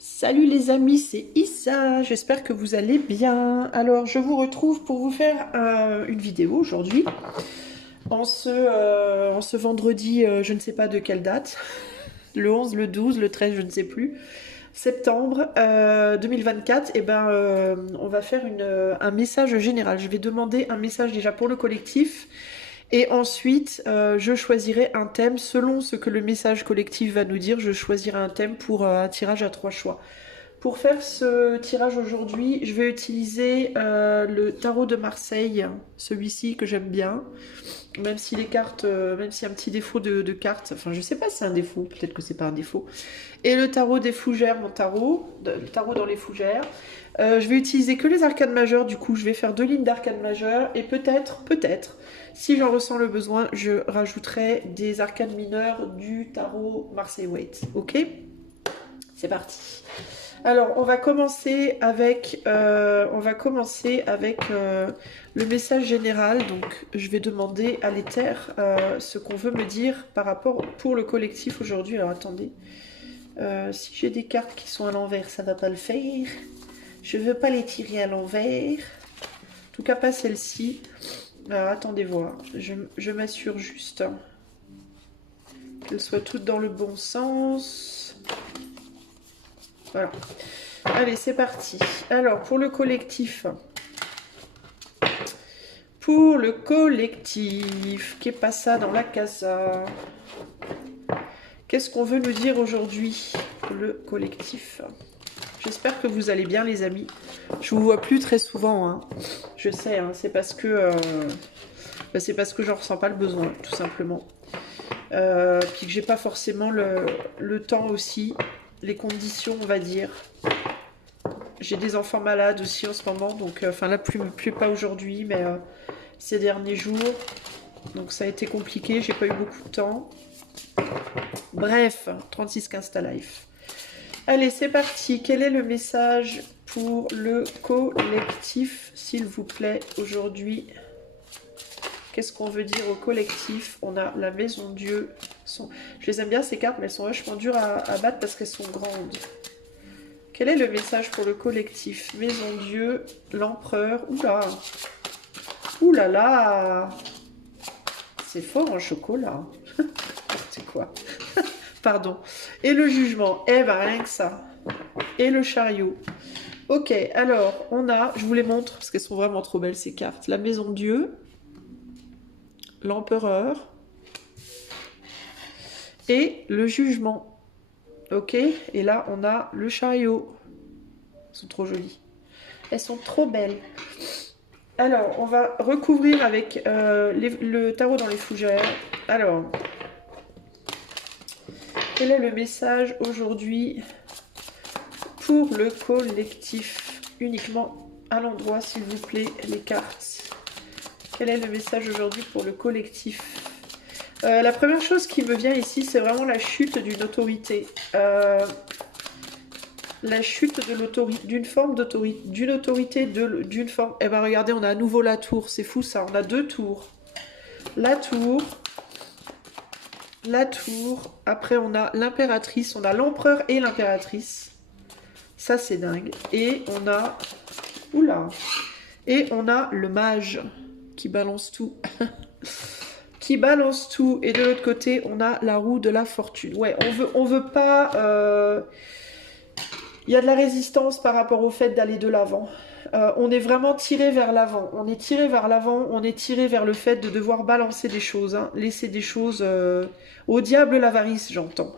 Salut les amis, c'est Issa, j'espère que vous allez bien. Alors je vous retrouve pour vous faire une vidéo aujourd'hui, en ce vendredi, je ne sais pas de quelle date, le 11, le 12, le 13, je ne sais plus, septembre 2024, et ben on va faire un message général. Je vais demander un message déjà pour le collectif. Et ensuite, je choisirai un thème selon ce que le message collectif va nous dire. Je choisirai un thème pour un tirage à 3 choix. Pour faire ce tirage aujourd'hui, je vais utiliser le tarot de Marseille, celui-ci que j'aime bien, même si les cartes, même s'il y a un petit défaut de cartes, enfin je sais pas si c'est un défaut, peut-être que c'est pas un défaut. Et le tarot des fougères, mon tarot, le tarot dans les fougères. Je vais utiliser que les arcanes majeures, du coup je vais faire 2 lignes d'arcanes majeures et peut-être, si j'en ressens le besoin, je rajouterai des arcanes mineures du tarot Marseille Waite. Ok? C'est parti. Alors, on va commencer avec, le message général. Donc, je vais demander à l'éther ce qu'on veut me dire par rapport pour le collectif aujourd'hui. Alors, attendez. Si j'ai des cartes qui sont à l'envers, ça va pas le faire. Je veux pas les tirer à l'envers. En tout cas, pas celle-ci. Alors, attendez voir. Je m'assure juste qu'elles soient toutes dans le bon sens. Voilà. Allez, c'est parti. Alors, pour le collectif. Qu'est pas ça dans la casa? Qu'est-ce qu'on veut nous dire aujourd'hui, le collectif? J'espère que vous allez bien, les amis. Je vous vois plus très souvent, hein. Je sais, hein, c'est parce que j'en ressens pas le besoin, tout simplement. Puis que j'ai pas forcément le temps aussi, les conditions, on va dire. J'ai des enfants malades aussi en ce moment, donc enfin là plus pas aujourd'hui, mais ces derniers jours. Donc ça a été compliqué, j'ai pas eu beaucoup de temps. Bref, 3615 ta life. Allez, c'est parti. Quel est le message pour le collectif, s'il vous plaît, aujourd'hui? Qu'est-ce qu'on veut dire au collectif? On a la maison Dieu. Je les aime bien ces cartes, mais elles sont vachement dures à battre parce qu'elles sont grandes. Quel est le message pour le collectif? Maison Dieu, l'empereur. Oula! Oula là! C'est fort en chocolat. C'est quoi? Pardon. Et le jugement. Eh ben rien que ça. Et le chariot. Ok, alors on a, je vous les montre parce qu'elles sont vraiment trop belles ces cartes. La maison Dieu, l'empereur et le jugement. Ok, et là on a le chariot. Elles sont trop jolies. Elles sont trop belles. Alors, on va recouvrir avec le tarot dans les fougères. Alors, quel est le message aujourd'hui pour le collectif? Uniquement à l'endroit, s'il vous plaît, les cartes. Quel est le message aujourd'hui pour le collectif? La première chose qui me vient ici, c'est vraiment la chute d'une autorité. La chute de l'autorité, d'une forme d'autorité, d'une forme. Eh ben regardez, on a à nouveau la tour, c'est fou ça, on a 2 tours. La tour, après on a l'impératrice, on a l'empereur et l'impératrice. Ça c'est dingue. Et on a, oula, et on a le mage qui balance tout. Qui balance tout. Et de l'autre côté, on a la roue de la fortune. Ouais, on veut pas... Il y a de la résistance par rapport au fait d'aller de l'avant. On est vraiment tiré vers l'avant. On est tiré vers l'avant, on est tiré vers le fait de devoir balancer des choses, hein, laisser des choses... Au diable l'avarice, j'entends.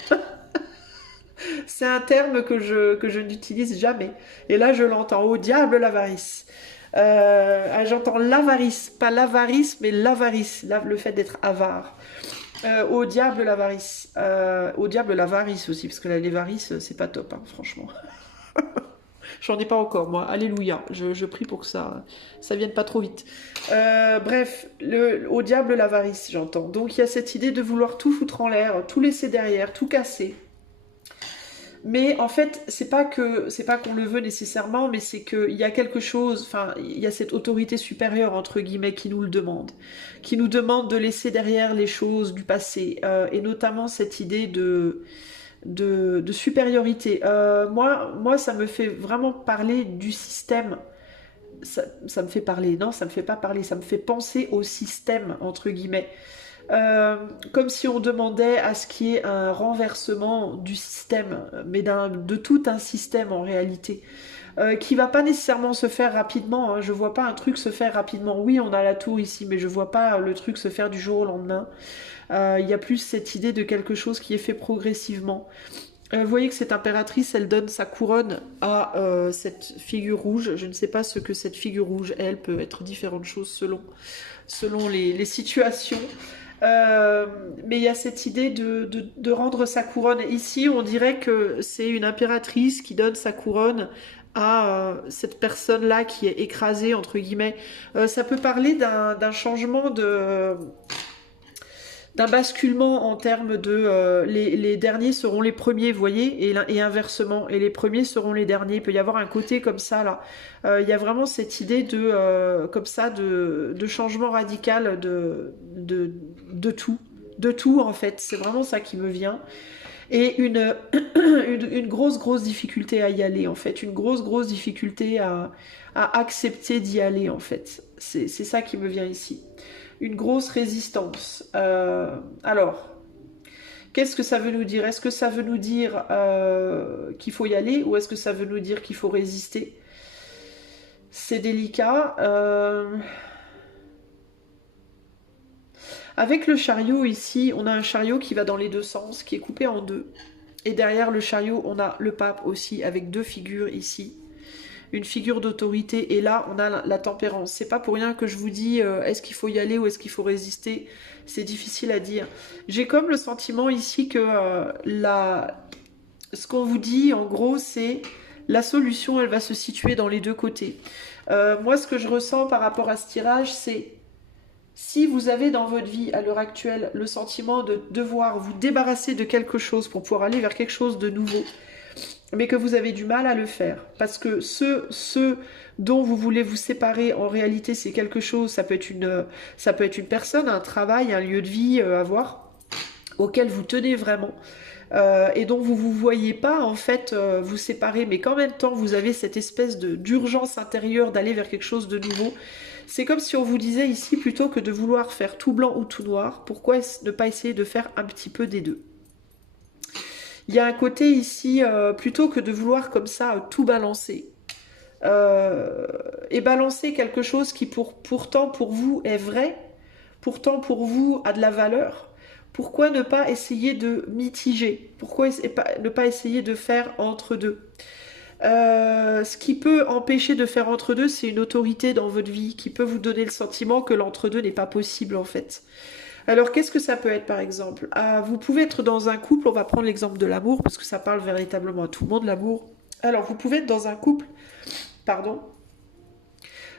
C'est un terme que je n'utilise jamais. Et là, je l'entends. Au diable l'avarice. J'entends l'avarice, pas l'avarice, mais l'avarice, le fait d'être avare. Au diable l'avarice. Au diable l'avarice aussi, parce que la l'avarice, c'est pas top, hein, franchement. J'en ai pas encore, moi. Alléluia. Je prie pour que ça vienne pas trop vite. Bref, au diable l'avarice, j'entends. Donc il y a cette idée de vouloir tout foutre en l'air, tout laisser derrière, tout casser. Mais en fait, c'est pas qu'on le veut nécessairement, mais c'est qu'il y a quelque chose, enfin, il y a cette autorité supérieure, entre guillemets, qui nous le demande. Qui nous demande de laisser derrière les choses du passé. Et notamment cette idée de supériorité. Moi, ça me fait vraiment parler du système. Ça me fait parler, non, ça me fait pas parler, ça me fait penser au système, entre guillemets. Comme si on demandait à ce qu'il y ait un renversement du système, mais de tout un système en réalité, qui va pas nécessairement se faire rapidement. Hein. Je vois pas un truc se faire rapidement. Oui, on a la tour ici, mais je vois pas le truc se faire du jour au lendemain. Il y a plus cette idée de quelque chose qui est fait progressivement. Vous voyez que cette impératrice, elle donne sa couronne à cette figure rouge. Je ne sais pas ce que cette figure rouge, elle, peut être différentes choses selon les situations. Mais il y a cette idée de rendre sa couronne. Ici, on dirait que c'est une impératrice qui donne sa couronne à cette personne-là qui est écrasée, entre guillemets. Ça peut parler d'un changement d'un basculement en termes de les derniers seront les premiers, vous voyez, et inversement, et les premiers seront les derniers. Il peut y avoir un côté comme ça là. Il y a vraiment cette idée comme ça de changement radical de tout en fait. C'est vraiment ça qui me vient. Et une grosse difficulté à y aller en fait, une grosse difficulté à accepter d'y aller en fait. C'est ça qui me vient ici. Une grosse résistance. Alors, qu'est-ce que ça veut nous dire? Est-ce que ça veut nous dire qu'il faut y aller ou est-ce que ça veut nous dire qu'il faut résister? C'est délicat. Avec le chariot ici, on a un chariot qui va dans les deux sens, qui est coupé en deux. Et derrière le chariot, on a le pape aussi, avec deux figures ici. Une figure d'autorité, et là on a la tempérance. C'est pas pour rien que je vous dis est-ce qu'il faut y aller ou est-ce qu'il faut résister, c'est difficile à dire. J'ai comme le sentiment ici que ce qu'on vous dit en gros c'est la solution, elle va se situer dans les deux côtés. Moi ce que je ressens par rapport à ce tirage, c'est si vous avez dans votre vie à l'heure actuelle le sentiment de devoir vous débarrasser de quelque chose pour pouvoir aller vers quelque chose de nouveau, mais que vous avez du mal à le faire, parce que ce dont vous voulez vous séparer, en réalité, c'est quelque chose, ça peut être une personne, un travail, un lieu de vie à voir, auquel vous tenez vraiment, et dont vous vous voyez pas, en fait, vous séparer, mais qu'en même temps, vous avez cette espèce d'urgence intérieure d'aller vers quelque chose de nouveau. C'est comme si on vous disait ici, plutôt que de vouloir faire tout blanc ou tout noir, pourquoi ne pas essayer de faire un petit peu des deux? Il y a un côté ici, plutôt que de vouloir comme ça tout balancer, et balancer quelque chose qui pourtant pour vous est vrai, pourtant pour vous a de la valeur, pourquoi ne pas essayer de mitiger? Pourquoi ne pas essayer de faire entre deux? Ce qui peut empêcher de faire entre deux, c'est une autorité dans votre vie qui peut vous donner le sentiment que l'entre-deux n'est pas possible en fait. Alors, qu'est-ce que ça peut être, par exemple? Vous pouvez être dans un couple, on va prendre l'exemple de l'amour, parce que ça parle véritablement à tout le monde, l'amour. Alors, vous pouvez être dans un couple, pardon,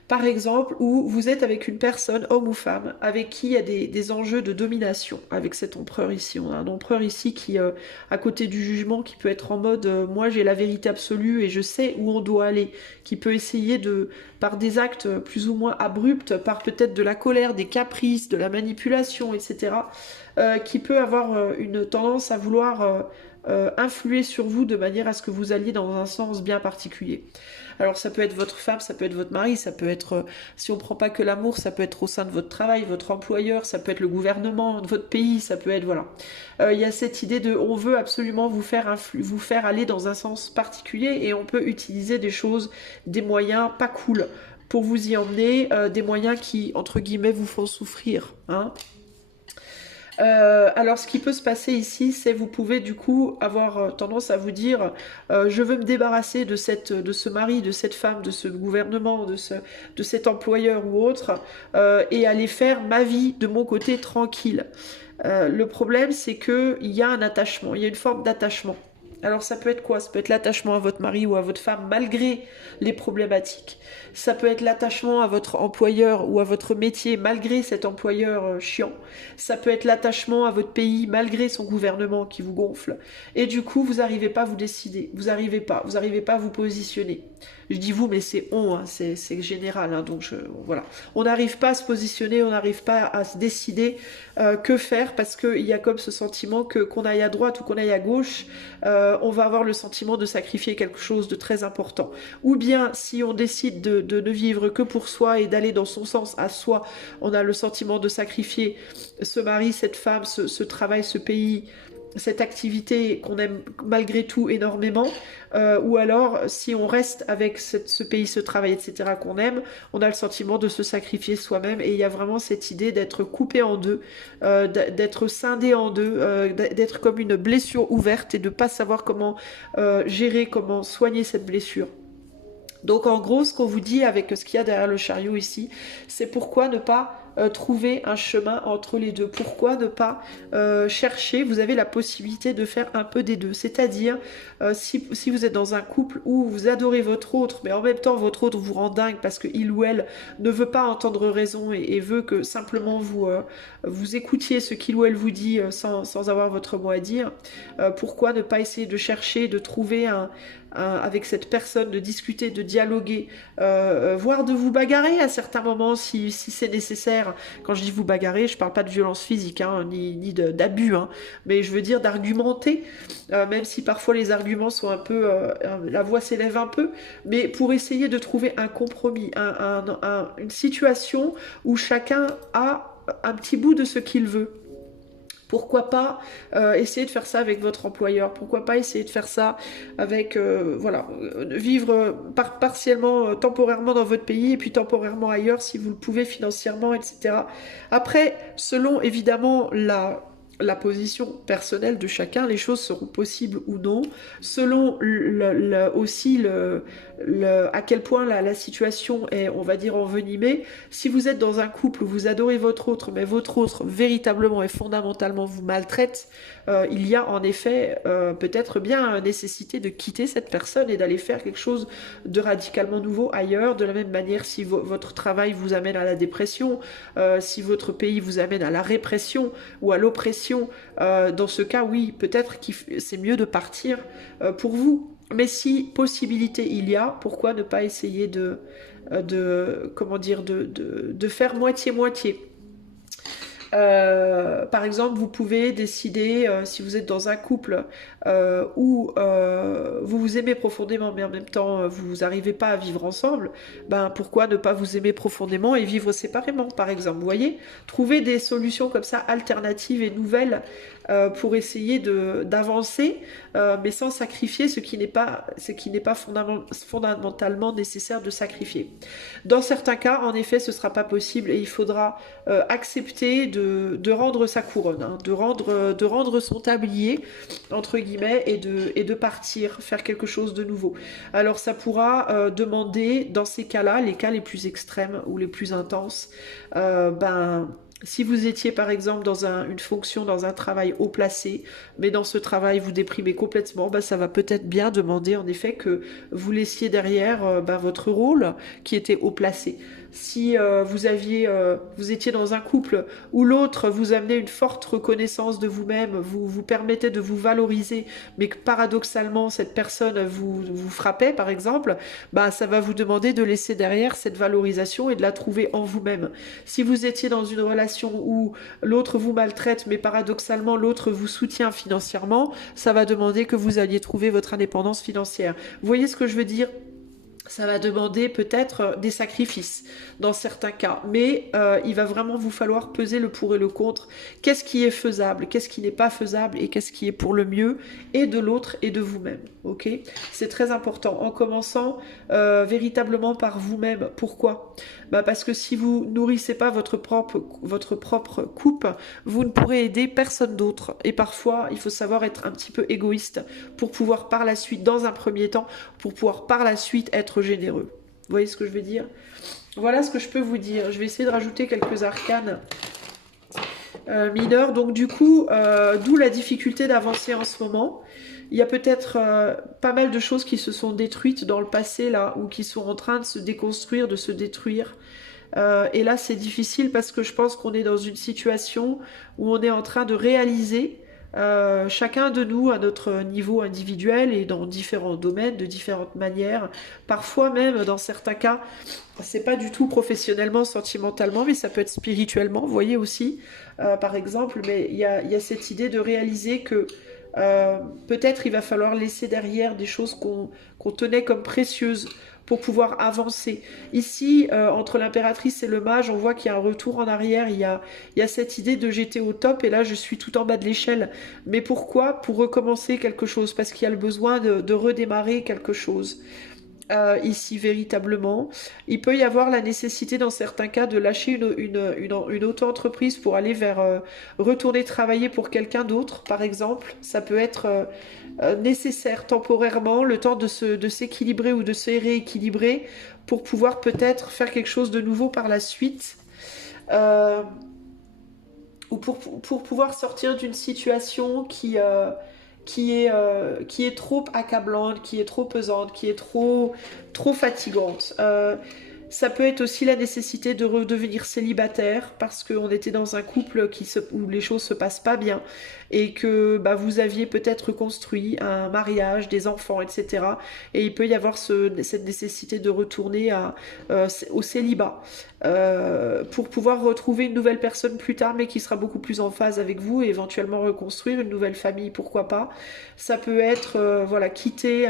par exemple, où vous êtes avec une personne, homme ou femme, avec qui il y a des enjeux de domination, avec cet empereur ici. On a un empereur ici qui, à côté du jugement, qui peut être en mode moi j'ai la vérité absolue et je sais où on doit aller, qui peut essayer par des actes plus ou moins abrupts, par peut-être de la colère, des caprices, de la manipulation, etc., qui peut avoir une tendance à vouloir influer sur vous de manière à ce que vous alliez dans un sens bien particulier. Alors ça peut être votre femme, ça peut être votre mari, ça peut être, si on ne prend pas que l'amour, ça peut être au sein de votre travail, votre employeur, ça peut être le gouvernement de votre pays, ça peut être, voilà. Il y a cette idée de, on veut absolument vous faire aller dans un sens particulier et on peut utiliser des choses, des moyens pas cool pour vous y emmener, des moyens qui, entre guillemets, vous font souffrir, hein. Alors ce qui peut se passer ici, c'est vous pouvez du coup avoir tendance à vous dire je veux me débarrasser de ce mari, de cette femme, de ce gouvernement, de cet employeur ou autre, et aller faire ma vie de mon côté tranquille. Le problème c'est qu'il y a un attachement, il y a une forme d'attachement. Alors ça peut être quoi? Ça peut être l'attachement à votre mari ou à votre femme malgré les problématiques. Ça peut être l'attachement à votre employeur ou à votre métier malgré cet employeur chiant. Ça peut être l'attachement à votre pays malgré son gouvernement qui vous gonfle. Et du coup, vous n'arrivez pas à vous décider. Vous n'arrivez pas à vous positionner. Je dis vous, mais c'est on, hein, c'est général. Hein, donc voilà. On n'arrive pas à se positionner, on n'arrive pas à se décider que faire parce qu'il y a comme ce sentiment que qu'on aille à droite ou qu'on aille à gauche, on va avoir le sentiment de sacrifier quelque chose de très important. Ou bien si on décide de ne vivre que pour soi et d'aller dans son sens à soi, on a le sentiment de sacrifier ce mari, cette femme, ce travail, ce pays, cette activité qu'on aime malgré tout énormément, ou alors si on reste avec ce pays, ce travail, etc. qu'on aime, on a le sentiment de se sacrifier soi-même et il y a vraiment cette idée d'être coupé en deux, d'être scindé en deux, d'être comme une blessure ouverte et de ne pas savoir comment gérer, comment soigner cette blessure. Donc en gros, ce qu'on vous dit avec ce qu'il y a derrière le chariot ici, c'est pourquoi ne pas trouver un chemin entre les deux. Pourquoi ne pas chercher? Vous avez la possibilité de faire un peu des deux. C'est-à-dire, si vous êtes dans un couple où vous adorez votre autre, mais en même temps votre autre vous rend dingue parce qu'il ou elle ne veut pas entendre raison et veut que simplement vous écoutiez ce qu'il ou elle vous dit sans avoir votre mot à dire, pourquoi ne pas essayer de chercher, de trouver avec cette personne, de discuter, de dialoguer, voire de vous bagarrer à certains moments si c'est nécessaire. Quand je dis vous bagarrer, je parle pas de violence physique, hein, ni d'abus, hein, mais je veux dire d'argumenter, même si parfois les arguments sont un peu, la voix s'élève un peu, mais pour essayer de trouver un compromis, une situation où chacun a un petit bout de ce qu'il veut. Pourquoi pas essayer de faire ça avec votre employeur? Pourquoi pas essayer de faire ça avec, voilà, vivre partiellement, temporairement dans votre pays et puis temporairement ailleurs si vous le pouvez financièrement, etc. Après, selon évidemment la position personnelle de chacun, les choses seront possibles ou non, selon aussi à quel point la situation est, on va dire, envenimée. Si vous êtes dans un couple où vous adorez votre autre, mais votre autre véritablement et fondamentalement vous maltraite, il y a en effet peut-être bien nécessité de quitter cette personne et d'aller faire quelque chose de radicalement nouveau ailleurs. De la même manière, si votre travail vous amène à la dépression, si votre pays vous amène à la répression ou à l'oppression, dans ce cas, oui, peut-être que c'est mieux de partir pour vous. Mais si possibilité il y a, pourquoi ne pas essayer de faire moitié-moitié? Par exemple, vous pouvez décider, si vous êtes dans un couple où vous vous aimez profondément, mais en même temps vous n'arrivez pas à vivre ensemble, ben pourquoi ne pas vous aimer profondément et vivre séparément, par exemple? Vous voyez, trouver des solutions comme ça alternatives et nouvelles pour essayer d'avancer, mais sans sacrifier ce qui n'est pas fondamentalement nécessaire de sacrifier. Dans certains cas, en effet, ce ne sera pas possible et il faudra accepter de rendre sa couronne, hein, de rendre son tablier, entre guillemets, et de partir, faire quelque chose de nouveau. Alors ça pourra demander, dans ces cas-là, les cas les plus extrêmes ou les plus intenses, si vous étiez par exemple dans une fonction, dans un travail haut placé, mais dans ce travail vous déprimez complètement, ça va peut-être bien demander en effet que vous laissiez derrière votre rôle qui était haut placé. Si vous étiez dans un couple où l'autre vous amenait une forte reconnaissance de vous-même, vous permettait de vous valoriser, mais que paradoxalement cette personne vous frappait par exemple, ça va vous demander de laisser derrière cette valorisation et de la trouver en vous-même. Si vous étiez dans une relation où l'autre vous maltraite, mais paradoxalement l'autre vous soutient financièrement, ça va demander que vous alliez trouver votre indépendance financière. Vous voyez ce que je veux dire ? Ça va demander peut-être des sacrifices dans certains cas, mais il va vraiment vous falloir peser le pour et le contre. Qu'est-ce qui est faisable, qu'est-ce qui n'est pas faisable et qu'est-ce qui est pour le mieux et de l'autre et de vous-même. Ok ? C'est très important. En commençant véritablement par vous-même. Pourquoi ? Parce que si vous nourrissez pas votre propre coupe, vous ne pourrez aider personne d'autre. Et parfois, il faut savoir être un petit peu égoïste pour pouvoir par la suite, dans un premier temps, pour pouvoir par la suite être généreux. Vous voyez ce que je veux dire ? Voilà ce que je peux vous dire. Je vais essayer de rajouter quelques arcanes mineurs. Donc du coup, d'où la difficulté d'avancer en ce moment. il y a peut-être pas mal de choses qui se sont détruites dans le passé là, ou qui sont en train de se déconstruire, de se détruire. Et là, c'est difficile parce que je pense qu'on est dans une situation où on est en train de réaliser, chacun de nous à notre niveau individuel et dans différents domaines, de différentes manières, parfois même dans certains cas, c'est pas du tout professionnellement, sentimentalement, mais ça peut être spirituellement, vous voyez aussi, par exemple, mais il y a cette idée de réaliser que peut-être il va falloir laisser derrière des choses qu'on tenait comme précieuses pour pouvoir avancer. Ici, entre l'impératrice et le mage, on voit qu'il y a un retour en arrière, il y a cette idée de j'étais au top et là je suis tout en bas de l'échelle. Mais pourquoi? Pour recommencer quelque chose, parce qu'il y a le besoin de redémarrer quelque chose. Ici véritablement. Il peut y avoir la nécessité dans certains cas de lâcher une auto-entreprise pour aller vers retourner travailler pour quelqu'un d'autre, par exemple. Ça peut être nécessaire temporairement, le temps de s'équilibrer ou de se rééquilibrer pour pouvoir peut-être faire quelque chose de nouveau par la suite. Euh, ou pour pouvoir sortir d'une situation qui est trop accablante, qui est trop pesante, qui est trop fatigante. Ça peut être aussi la nécessité de redevenir célibataire parce qu'on était dans un couple où les choses se passent pas bien et que bah, vous aviez peut-être construit un mariage, des enfants, etc. Et il peut y avoir cette nécessité de retourner au célibat pour pouvoir retrouver une nouvelle personne plus tard mais qui sera beaucoup plus en phase avec vous et éventuellement reconstruire une nouvelle famille, pourquoi pas. Ça peut être voilà, quitter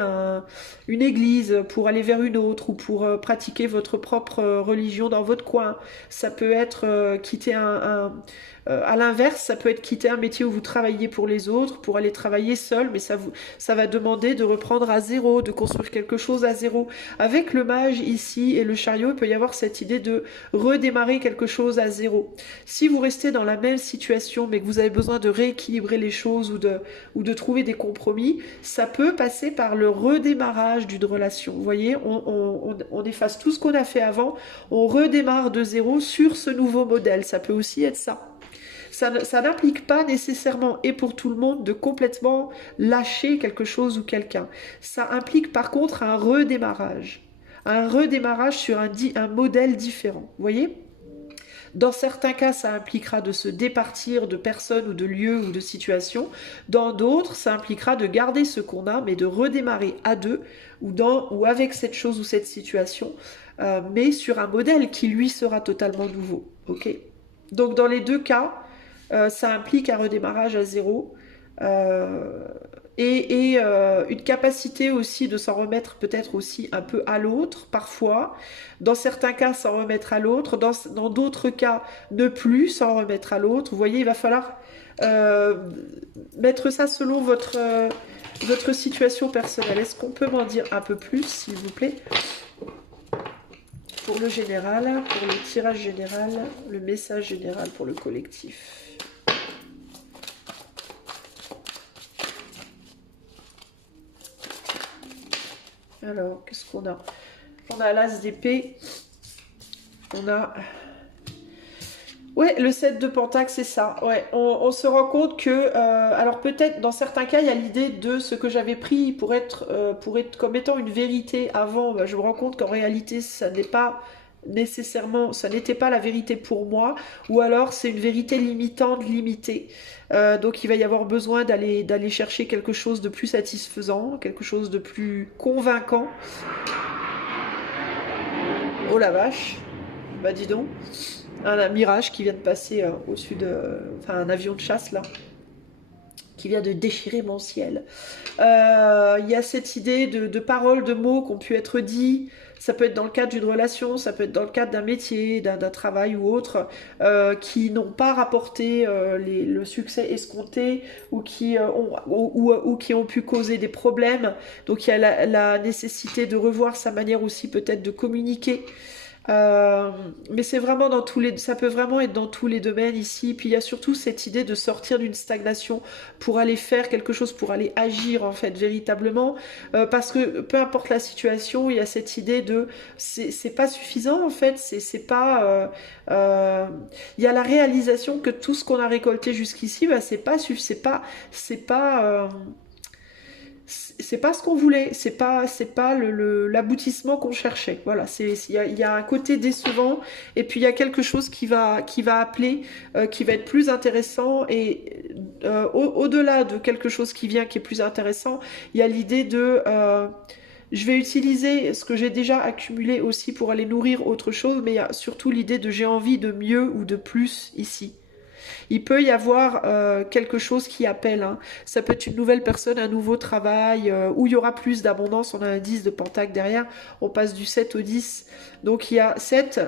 une église pour aller vers une autre ou pour pratiquer votre propre religion dans votre coin. Ça peut être quitter à l'inverse, ça peut être quitter un métier où vous travaillez pour les autres, pour aller travailler seul, mais ça va demander de reprendre à zéro, de construire quelque chose à zéro. Avec le mage ici et le chariot, il peut y avoir cette idée de redémarrer quelque chose à zéro. Si vous restez dans la même situation, mais que vous avez besoin de rééquilibrer les choses ou de trouver des compromis, ça peut passer par le redémarrage d'une relation. Vous voyez, on efface tout ce qu'on a fait avant, on redémarre de zéro sur ce nouveau modèle. Ça peut aussi être ça. Ça n'implique pas nécessairement, et pour tout le monde, de complètement lâcher quelque chose ou quelqu'un. Ça implique par contre un redémarrage. Un redémarrage sur un modèle différent. Vous voyez ? Dans certains cas, ça impliquera de se départir de personnes ou de lieux ou de situations. Dans d'autres, ça impliquera de garder ce qu'on a, mais de redémarrer à deux ou avec cette chose ou cette situation, mais sur un modèle qui, lui, sera totalement nouveau. Ok ? Donc, dans les deux cas, ça implique un redémarrage à zéro et une capacité aussi de s'en remettre peut-être aussi un peu à l'autre parfois. Dans certains cas, s'en remettre à l'autre. Dans d'autres cas, ne plus s'en remettre à l'autre. Vous voyez, il va falloir mettre ça selon votre situation personnelle. Est-ce qu'on peut m'en dire un peu plus, s'il vous plaît ? Pour le général, pour le tirage général, le message général pour le collectif. Alors, qu'est-ce qu'on a? On a l'as d'épée. On a... Ouais, le 7 de Pentacle, c'est ça. Ouais, on se rend compte que... alors peut-être, dans certains cas, il y a l'idée de ce que j'avais pris pour être comme étant une vérité avant. Bah, je me rends compte qu'en réalité, ça n'est pas nécessairement... Ça n'était pas la vérité pour moi. Ou alors, c'est une vérité limitante, limitée. Donc, il va y avoir besoin d'aller chercher quelque chose de plus satisfaisant, quelque chose de plus convaincant. Oh la vache! Bah dis donc! Un mirage qui vient de passer au-dessus de... Enfin, un avion de chasse, là, qui vient de déchirer mon ciel. Il y a cette idée de paroles, de mots qui ont pu être dits. Ça peut être dans le cadre d'une relation, ça peut être dans le cadre d'un métier, d'un travail ou autre, qui n'ont pas rapporté le succès escompté ou qui ont pu causer des problèmes. Donc il y a la nécessité de revoir sa manière aussi peut-être de communiquer. Mais c'est vraiment ça peut vraiment être dans tous les domaines ici. Puis il y a surtout cette idée de sortir d'une stagnation pour aller faire quelque chose, pour aller agir en fait véritablement, parce que peu importe la situation, il y a cette idée de c'est pas suffisant en fait, c'est pas il y a la réalisation que tout ce qu'on a récolté jusqu'ici, bah, c'est pas c'est pas ce qu'on voulait, c'est pas l'aboutissement qu'on cherchait. Voilà, il y a un côté décevant et puis il y a quelque chose qui va appeler, qui va être plus intéressant et au-delà de quelque chose qui vient qui est plus intéressant, il y a l'idée de je vais utiliser ce que j'ai déjà accumulé aussi pour aller nourrir autre chose, mais il y a surtout l'idée de j'ai envie de mieux ou de plus ici. Il peut y avoir quelque chose qui appelle. Hein. Ça peut être une nouvelle personne, un nouveau travail, où il y aura plus d'abondance. On a un 10 de pentacle derrière. On passe du 7 au 10. Donc il y a 7,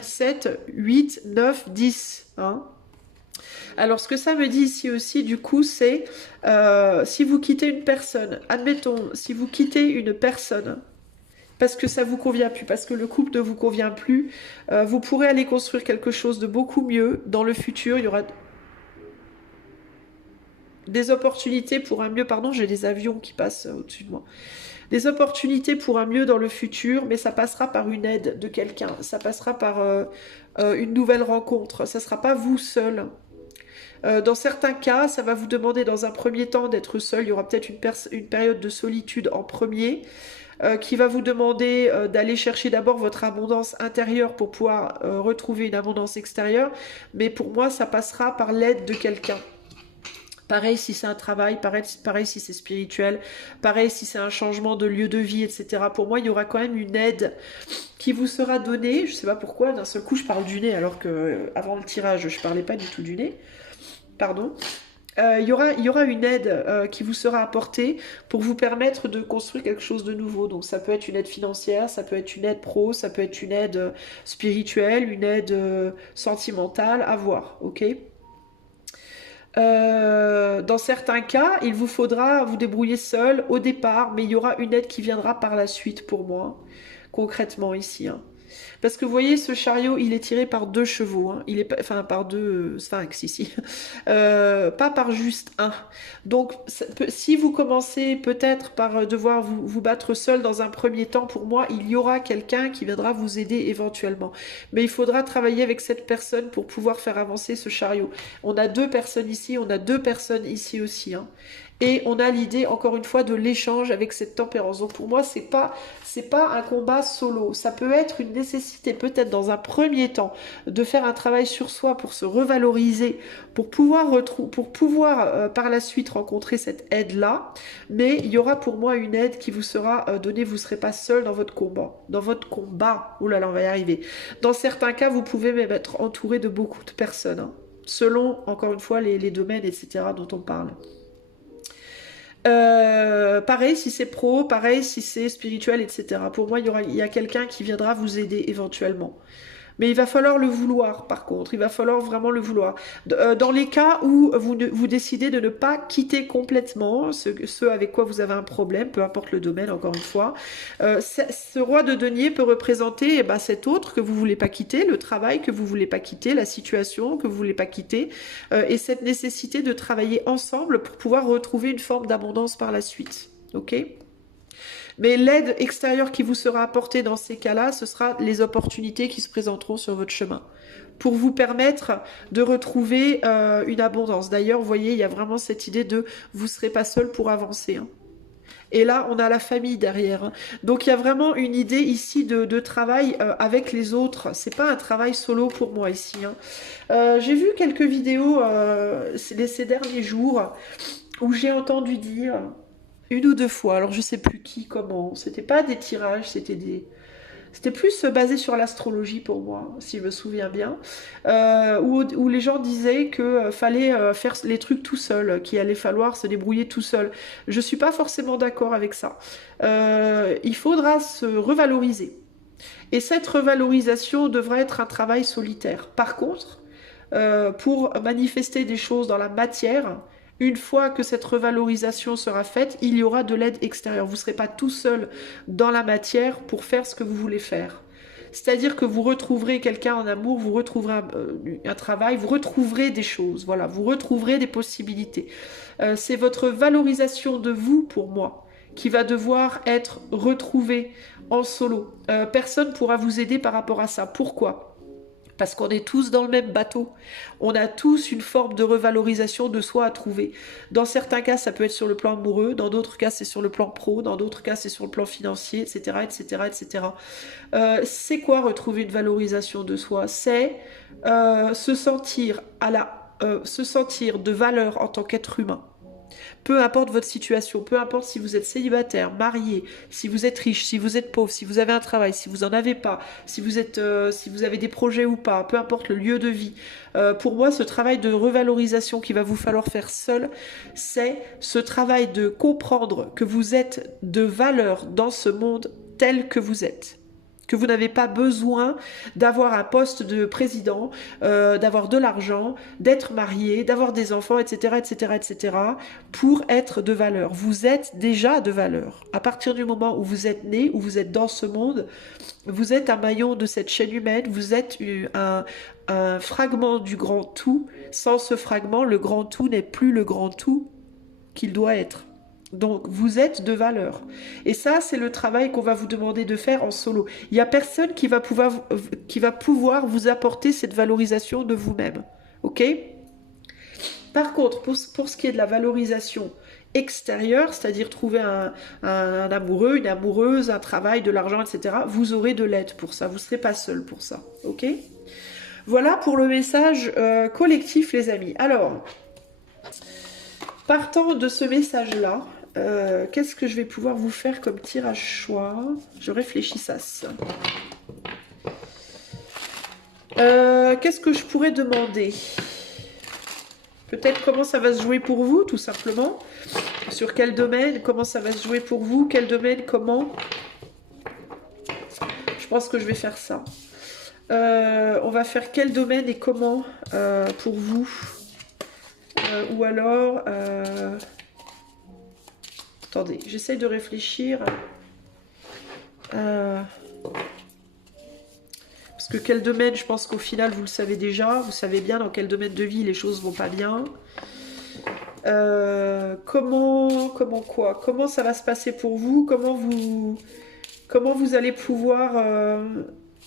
7, 8, 9, 10. Hein. Alors ce que ça me dit ici aussi, du coup, c'est si vous quittez une personne, admettons, si vous quittez une personne, parce que ça vous convient plus, parce que le couple ne vous convient plus, vous pourrez aller construire quelque chose de beaucoup mieux dans le futur. Il y aura des opportunités pour un mieux, pardon, j'ai des avions qui passent au-dessus de moi. Des opportunités pour un mieux dans le futur, mais ça passera par une aide de quelqu'un, ça passera par une nouvelle rencontre, ça ne sera pas vous seul. Dans certains cas, ça va vous demander dans un premier temps d'être seul, il y aura peut-être une période de solitude en premier, qui va vous demander d'aller chercher d'abord votre abondance intérieure pour pouvoir retrouver une abondance extérieure, mais pour moi, ça passera par l'aide de quelqu'un. Pareil si c'est un travail, pareil si c'est spirituel, pareil si c'est un changement de lieu de vie, etc. Pour moi, il y aura quand même une aide qui vous sera donnée. Je ne sais pas pourquoi, d'un seul coup, je parle du nez, alors que avant le tirage, je ne parlais pas du tout du nez. Pardon. Il y aura une aide qui vous sera apportée pour vous permettre de construire quelque chose de nouveau. Donc ça peut être une aide financière, ça peut être une aide pro, ça peut être une aide spirituelle, une aide sentimentale, à voir, ok ? Dans certains cas, il vous faudra vous débrouiller seul au départ, mais il y aura une aide qui viendra par la suite pour moi, concrètement ici. Hein. Parce que vous voyez, ce chariot, il est tiré par 2 chevaux. Hein. Il est pas, enfin, par 2 sphinx ici. Pas par juste un. Donc, si vous commencez peut-être par devoir vous battre seul dans un premier temps, pour moi, il y aura quelqu'un qui viendra vous aider éventuellement. Mais il faudra travailler avec cette personne pour pouvoir faire avancer ce chariot. On a 2 personnes ici, on a 2 personnes ici aussi. Hein. Et on a l'idée, encore une fois, de l'échange avec cette tempérance. Donc pour moi, c'est pas un combat solo. Ça peut être une nécessité, peut-être dans un premier temps, de faire un travail sur soi pour se revaloriser, pour pouvoir par la suite rencontrer cette aide-là. Mais il y aura pour moi une aide qui vous sera donnée. Vous ne serez pas seul dans votre combat. Dans votre combat. Ouh là là, on va y arriver. Dans certains cas, vous pouvez même être entouré de beaucoup de personnes. Hein, selon, encore une fois, les domaines, etc. dont on parle. Pareil si c'est pro, pareil si c'est spirituel, etc. Pour moi, il y a quelqu'un qui viendra vous aider éventuellement. Mais il va falloir le vouloir, par contre. Il va falloir vraiment le vouloir. Dans les cas où vous décidez de ne pas quitter complètement ce avec quoi vous avez un problème, peu importe le domaine, encore une fois, ce roi de denier peut représenter cet autre que vous ne voulez pas quitter, le travail que vous ne voulez pas quitter, la situation que vous ne voulez pas quitter, et cette nécessité de travailler ensemble pour pouvoir retrouver une forme d'abondance par la suite. Ok ? Mais l'aide extérieure qui vous sera apportée dans ces cas-là, ce sera les opportunités qui se présenteront sur votre chemin pour vous permettre de retrouver une abondance. D'ailleurs, vous voyez, il y a vraiment cette idée de vous ne serez pas seul pour avancer. Hein. Et là, on a la famille derrière. Hein. Donc, il y a vraiment une idée ici de travail avec les autres. C'est pas un travail solo pour moi ici. Hein. J'ai vu quelques vidéos ces derniers jours où j'ai entendu dire... 1 ou 2 fois, alors je sais plus qui, comment. C'était pas des tirages, c'était plus basé sur l'astrologie pour moi, si je me souviens bien, où les gens disaient que fallait faire les trucs tout seul, qu'il allait falloir se débrouiller tout seul. Je suis pas forcément d'accord avec ça. Il faudra se revaloriser. Et cette revalorisation devra être un travail solitaire. Par contre, pour manifester des choses dans la matière, une fois que cette revalorisation sera faite, il y aura de l'aide extérieure. Vous ne serez pas tout seul dans la matière pour faire ce que vous voulez faire. C'est-à-dire que vous retrouverez quelqu'un en amour, vous retrouverez un travail, vous retrouverez des choses, voilà, vous retrouverez des possibilités. C'est votre valorisation de vous, pour moi, qui va devoir être retrouvée en solo. Personne ne pourra vous aider par rapport à ça. Pourquoi ? Parce qu'on est tous dans le même bateau. On a tous une forme de revalorisation de soi à trouver. Dans certains cas, ça peut être sur le plan amoureux. Dans d'autres cas, c'est sur le plan pro. Dans d'autres cas, c'est sur le plan financier, etc., etc., etc. C'est quoi retrouver une valorisation de soi? C'est se sentir se sentir de valeur en tant qu'être humain. Peu importe votre situation, peu importe si vous êtes célibataire, marié, si vous êtes riche, si vous êtes pauvre, si vous avez un travail, si vous en avez pas, si vous avez des projets ou pas, peu importe le lieu de vie. Pour moi, ce travail de revalorisation qu'il va vous falloir faire seul, c'est ce travail de comprendre que vous êtes de valeur dans ce monde tel que vous êtes. Que vous n'avez pas besoin d'avoir un poste de président, d'avoir de l'argent, d'être marié, d'avoir des enfants, etc., etc., etc., pour être de valeur. Vous êtes déjà de valeur. À partir du moment où vous êtes né, où vous êtes dans ce monde, vous êtes un maillon de cette chaîne humaine, vous êtes un fragment du grand tout. Sans ce fragment, le grand tout n'est plus le grand tout qu'il doit être. Donc, vous êtes de valeur. Et ça, c'est le travail qu'on va vous demander de faire en solo. Il n'y a personne qui va pouvoir vous apporter cette valorisation de vous-même. OK? Par contre, pour ce qui est de la valorisation extérieure, c'est-à-dire trouver un amoureux, une amoureuse, un travail, de l'argent, etc., vous aurez de l'aide pour ça. Vous ne serez pas seul pour ça. OK? Voilà pour le message collectif, les amis. Alors, partant de ce message-là, qu'est-ce que je vais pouvoir vous faire comme tirage choix? Je réfléchis ça. Qu'est-ce que je pourrais demander? Peut-être comment ça va se jouer pour vous, tout simplement. Sur quel domaine? Comment ça va se jouer pour vous? Quel domaine? Comment? Je pense que je vais faire ça. On va faire quel domaine et comment pour vous? Ou alors... Attendez, j'essaye de réfléchir. Parce que quel domaine, je pense qu'au final, vous le savez déjà. Vous savez bien dans quel domaine de vie les choses vont pas bien. Comment ça va se passer pour vous? Comment vous allez pouvoir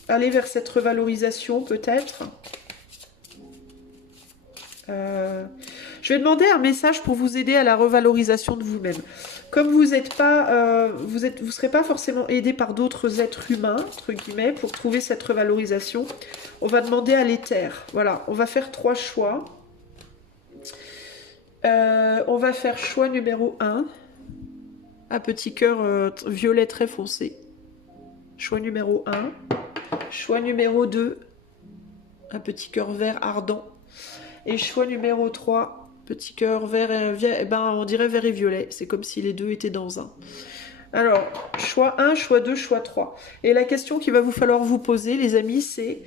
aller vers cette revalorisation, peut-être? Je vais demander un message pour vous aider à la revalorisation de vous-même. Comme vous serez pas forcément aidé par d'autres êtres humains, entre guillemets, pour trouver cette revalorisation, on va demander à l'éther. Voilà, on va faire 3 choix. On va faire choix numéro 1, un petit cœur violet très foncé. Choix numéro 1. Choix numéro 2, un petit cœur vert ardent. Et choix numéro 3, petit cœur vert et on dirait vert et violet. C'est comme si les deux étaient dans un. Alors, choix 1, choix 2, choix 3. Et la question qu'il va vous falloir vous poser, les amis, c'est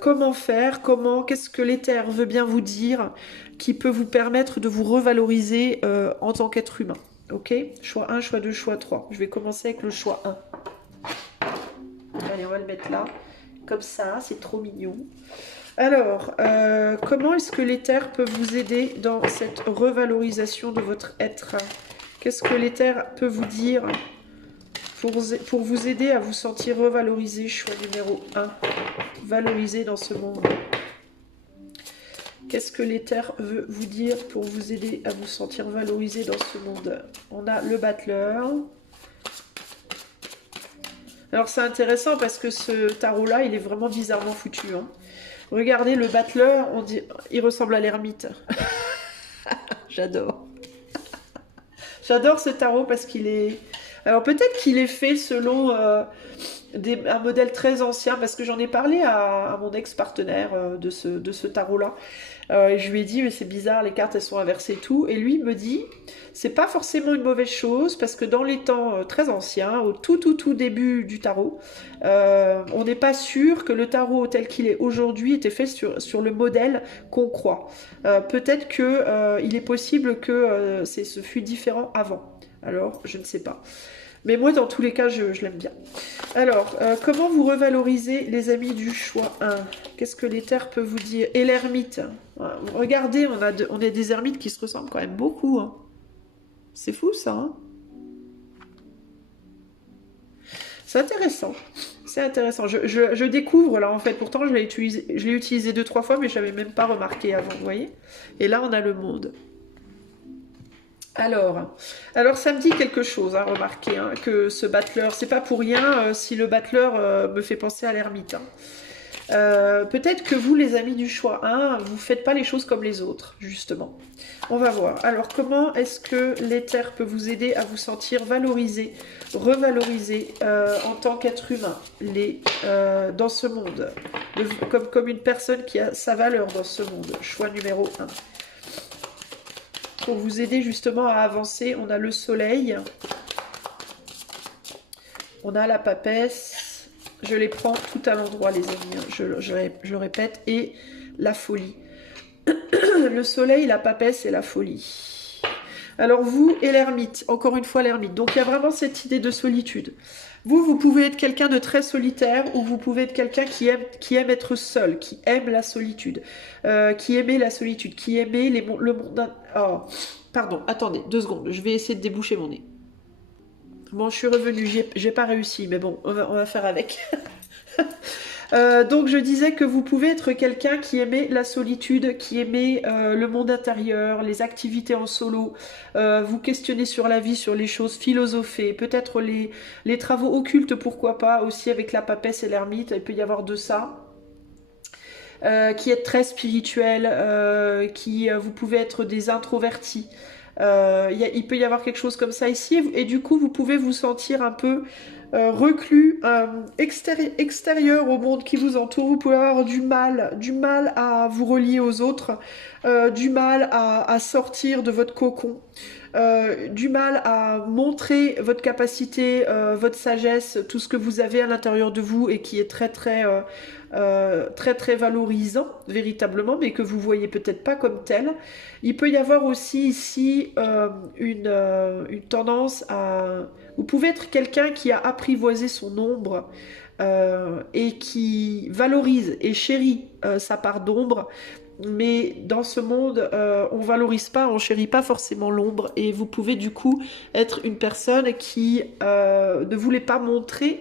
comment faire, qu'est-ce que l'éther veut bien vous dire, qui peut vous permettre de vous revaloriser en tant qu'être humain. Ok? Choix 1, choix 2, choix 3. Je vais commencer avec le choix 1. Allez, on va le mettre là. Comme ça, c'est trop mignon. Alors, comment est-ce que l'éther peut vous aider dans cette revalorisation de votre être? Qu'est-ce que l'éther peut vous dire pour vous aider à vous sentir revalorisé? Choix numéro 1, valorisé dans ce monde. Qu'est-ce que l'éther veut vous dire pour vous aider à vous sentir valorisé dans ce monde? On a le battleur. Alors, c'est intéressant parce que ce tarot-là, il est vraiment bizarrement foutu, hein. Regardez le battleur, il ressemble à l'ermite. J'adore. J'adore ce tarot parce qu'il est... Alors peut-être qu'il est fait selon un modèle très ancien, parce que j'en ai parlé à mon ex-partenaire de ce tarot-là. Et je lui ai dit, mais c'est bizarre, les cartes elles sont inversées et tout. Et lui il me dit, c'est pas forcément une mauvaise chose, parce que dans les temps très anciens, au tout début du tarot, on n'est pas sûr que le tarot tel qu'il est aujourd'hui était fait sur le modèle qu'on croit. Peut-être que il est possible que ce fut différent avant. Alors, je ne sais pas. Mais moi, dans tous les cas, je l'aime bien. Alors, comment vous revalorisez les amis du choix 1? Qu'est-ce que l'éther peut vous dire? Et l'ermite. Regardez, on a des ermites qui se ressemblent quand même beaucoup, hein. C'est fou, ça, hein? C'est intéressant. C'est intéressant. Je découvre là en fait. Pourtant, je l'ai utilisé 2-3 fois, mais je n'avais même pas remarqué avant, vous voyez. Et là, on a le monde. Alors ça me dit quelque chose, hein, remarquez, hein, que ce battleur, c'est pas pour rien si le battleur me fait penser à l'ermite. Hein. Peut-être que vous, les amis du choix 1, vous faites pas les choses comme les autres, justement. On va voir. Alors, comment est-ce que l'éther peut vous aider à vous sentir valorisé, revalorisé en tant qu'être humain dans ce monde, comme une personne qui a sa valeur dans ce monde. Choix numéro 1. Pour vous aider justement à avancer, on a le soleil, on a la papesse. Je les prends tout à l'endroit, les amis, je le répète, et la folie. Le soleil, la papesse et la folie. Alors vous et l'ermite, encore une fois l'ermite. Donc il y a vraiment cette idée de solitude. Vous pouvez être quelqu'un de très solitaire ou vous pouvez être quelqu'un qui aime être seul, qui aime la solitude, qui aimait la solitude, qui aimait le monde... Oh, pardon, attendez, 2 secondes, je vais essayer de déboucher mon nez. Bon, je suis revenue, j'ai pas réussi, mais bon, on va faire avec. Donc je disais que vous pouvez être quelqu'un qui aimait la solitude, qui aimait le monde intérieur, les activités en solo, vous questionner sur la vie, sur les choses, philosopher, peut-être les travaux occultes, pourquoi pas, aussi avec la papesse et l'ermite, il peut y avoir de ça. Qui est très spirituel, vous pouvez être des introvertis. Il peut y avoir quelque chose comme ça ici, et du coup vous pouvez vous sentir un peu reclus, extérieur au monde qui vous entoure. Vous pouvez avoir du mal à vous relier aux autres, du mal à sortir de votre cocon, du mal à montrer votre capacité, votre sagesse, tout ce que vous avez à l'intérieur de vous et qui est très très valorisant véritablement, mais que vous voyez peut-être pas comme tel. Il peut y avoir aussi ici une tendance à... Vous pouvez être quelqu'un qui a apprivoisé son ombre et qui valorise et chérit sa part d'ombre. Mais dans ce monde, on valorise pas, on chérit pas forcément l'ombre. Et vous pouvez du coup être une personne qui ne voulait pas montrer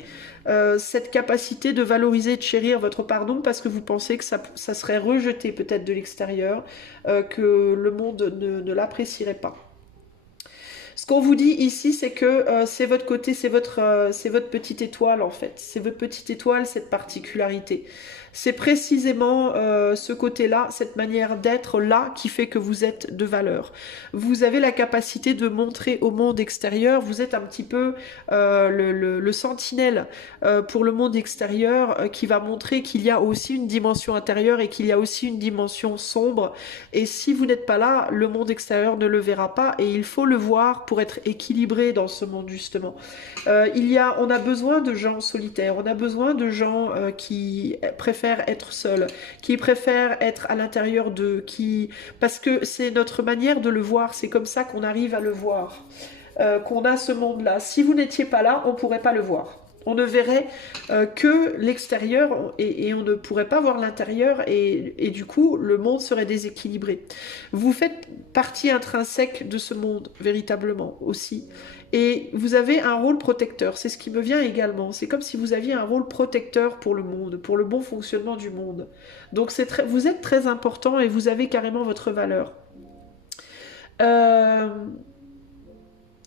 cette capacité de valoriser et de chérir votre part d'ombre parce que vous pensez que ça serait rejeté peut-être de l'extérieur, que le monde ne l'apprécierait pas. Ce qu'on vous dit ici, c'est que c'est votre côté, c'est votre petite étoile en fait. C'est votre petite étoile, cette particularité. C'est précisément ce côté-là, cette manière d'être là qui fait que vous êtes de valeur. Vous avez la capacité de montrer au monde extérieur, vous êtes un petit peu le sentinelle pour le monde extérieur qui va montrer qu'il y a aussi une dimension intérieure et qu'il y a aussi une dimension sombre. Et si vous n'êtes pas là, le monde extérieur ne le verra pas et il faut le voir pour être équilibré dans ce monde justement. On a besoin de gens solitaires, on a besoin de gens qui préfèrent être seuls, qui préfèrent être à l'intérieur d'eux, parce que c'est notre manière de le voir, c'est comme ça qu'on arrive à le voir, qu'on a ce monde-là. Si vous n'étiez pas là, on ne pourrait pas le voir. On ne verrait que l'extérieur et on ne pourrait pas voir l'intérieur et du coup, le monde serait déséquilibré. Vous faites partie intrinsèque de ce monde, véritablement aussi. Et vous avez un rôle protecteur, c'est ce qui me vient également. C'est comme si vous aviez un rôle protecteur pour le monde, pour le bon fonctionnement du monde. Donc vous êtes très important et vous avez carrément votre valeur.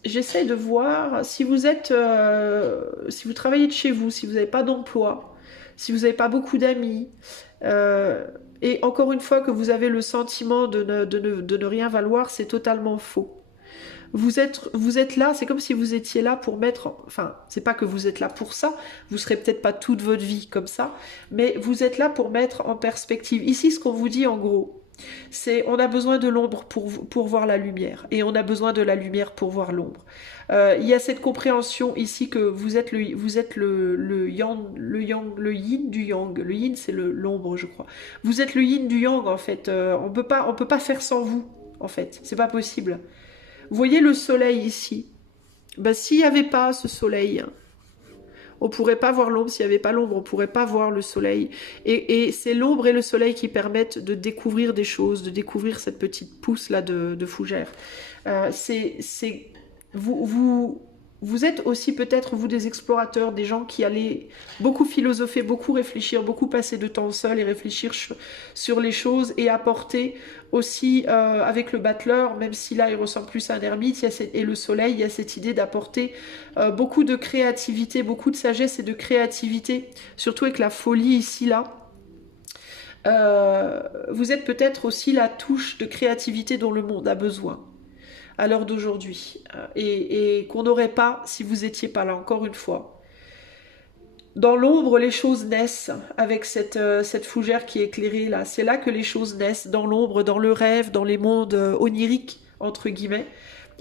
J'essaie de voir si vous travaillez de chez vous, si vous n'avez pas d'emploi, si vous n'avez pas beaucoup d'amis, et encore une fois que vous avez le sentiment de ne rien valoir, c'est totalement faux. Vous êtes là, c'est comme si vous étiez là pour enfin, c'est pas que vous êtes là pour ça, vous serez peut-être pas toute votre vie comme ça, mais vous êtes là pour mettre en perspective. Ici, ce qu'on vous dit en gros, c'est on a besoin de l'ombre pour voir la lumière, et on a besoin de la lumière pour voir l'ombre. Il y a cette compréhension ici que vous êtes le yang, le yin du yang. Le yin, c'est l'ombre, je crois. Vous êtes le yin du yang, en fait. On peut pas faire sans vous, en fait. C'est pas possible. Vous voyez le soleil ici. Ben, s'il n'y avait pas ce soleil, on ne pourrait pas voir l'ombre. S'il n'y avait pas l'ombre, on ne pourrait pas voir le soleil. Et c'est l'ombre et le soleil qui permettent de découvrir des choses, de découvrir cette petite pousse là de fougère. Vous vous êtes aussi peut-être, vous, des explorateurs, des gens qui allaient beaucoup philosopher, beaucoup réfléchir, beaucoup passer de temps seul et réfléchir sur les choses et apporter aussi avec le battleur, même si là il ressemble plus à un ermite, et le soleil, il y a cette idée d'apporter beaucoup de créativité, beaucoup de sagesse et de créativité, surtout avec la folie ici, là. Vous êtes peut-être aussi la touche de créativité dont le monde a besoin à l'heure d'aujourd'hui et qu'on n'aurait pas si vous n'étiez pas là, encore une fois. Dans l'ombre, les choses naissent avec cette fougère qui est éclairée là. C'est là que les choses naissent, dans l'ombre, dans le rêve, dans les mondes oniriques, entre guillemets.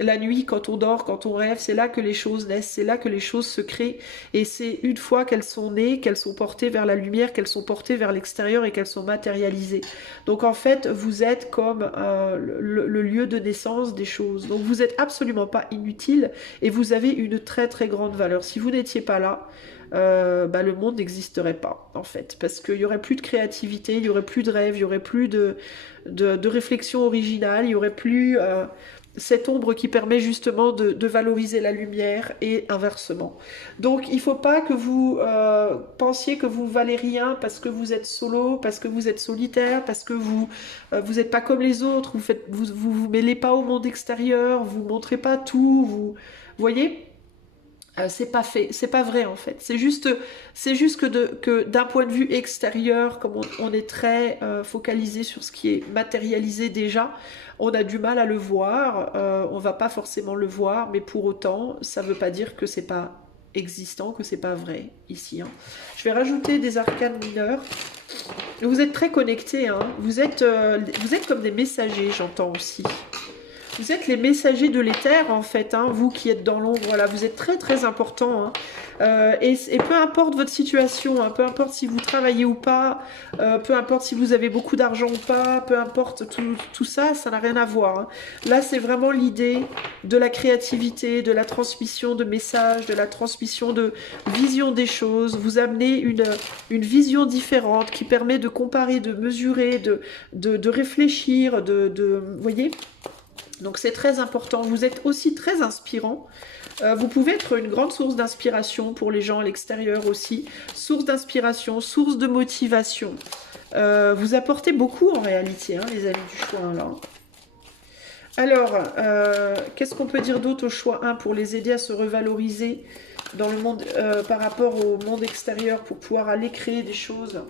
La nuit, quand on dort, quand on rêve, c'est là que les choses naissent, c'est là que les choses se créent. Et c'est une fois qu'elles sont nées, qu'elles sont portées vers la lumière, qu'elles sont portées vers l'extérieur et qu'elles sont matérialisées. Donc en fait, vous êtes comme le lieu de naissance des choses. Donc vous n'êtes absolument pas inutile et vous avez une très très grande valeur. Si vous n'étiez pas là, le monde n'existerait pas en fait, parce qu'il y aurait plus de créativité, il y aurait plus de rêve, il y aurait plus de réflexion originale, il y aurait plus cette ombre qui permet justement de valoriser la lumière et inversement. Donc il ne faut pas que vous pensiez que vous valez rien parce que vous êtes solo, parce que vous êtes solitaire, parce que vous n'êtes pas comme les autres, vous mêlez pas au monde extérieur, vous montrez pas tout, vous voyez. C'est pas fait, c'est pas vrai en fait. C'est juste que d'un point de vue extérieur, comme on est très focalisé sur ce qui est matérialisé déjà, on a du mal à le voir. On va pas forcément le voir, mais pour autant, ça veut pas dire que c'est pas existant, que c'est pas vrai ici. Hein. Je vais rajouter des arcanes mineurs. Vous êtes très connectés, hein. Vous êtes comme des messagers, j'entends aussi. Vous êtes les messagers de l'éther en fait, hein, vous qui êtes dans l'ombre, voilà, vous êtes très très important. Hein. Et peu importe votre situation, hein, peu importe si vous travaillez ou pas, peu importe si vous avez beaucoup d'argent ou pas, peu importe tout ça, ça n'a rien à voir. Hein. Là c'est vraiment l'idée de la créativité, de la transmission de messages, de la transmission de vision des choses. Vous amenez une vision différente qui permet de comparer, de mesurer, de réfléchir, vous voyez ? Donc c'est très important. Vous êtes aussi très inspirant. Vous pouvez être une grande source d'inspiration pour les gens à l'extérieur aussi. Source d'inspiration, source de motivation. Vous apportez beaucoup en réalité, hein, les amis du choix 1 là. Alors, qu'est-ce qu'on peut dire d'autre au choix 1 pour les aider à se revaloriser dans le monde, par rapport au monde extérieur pour pouvoir aller créer des choses.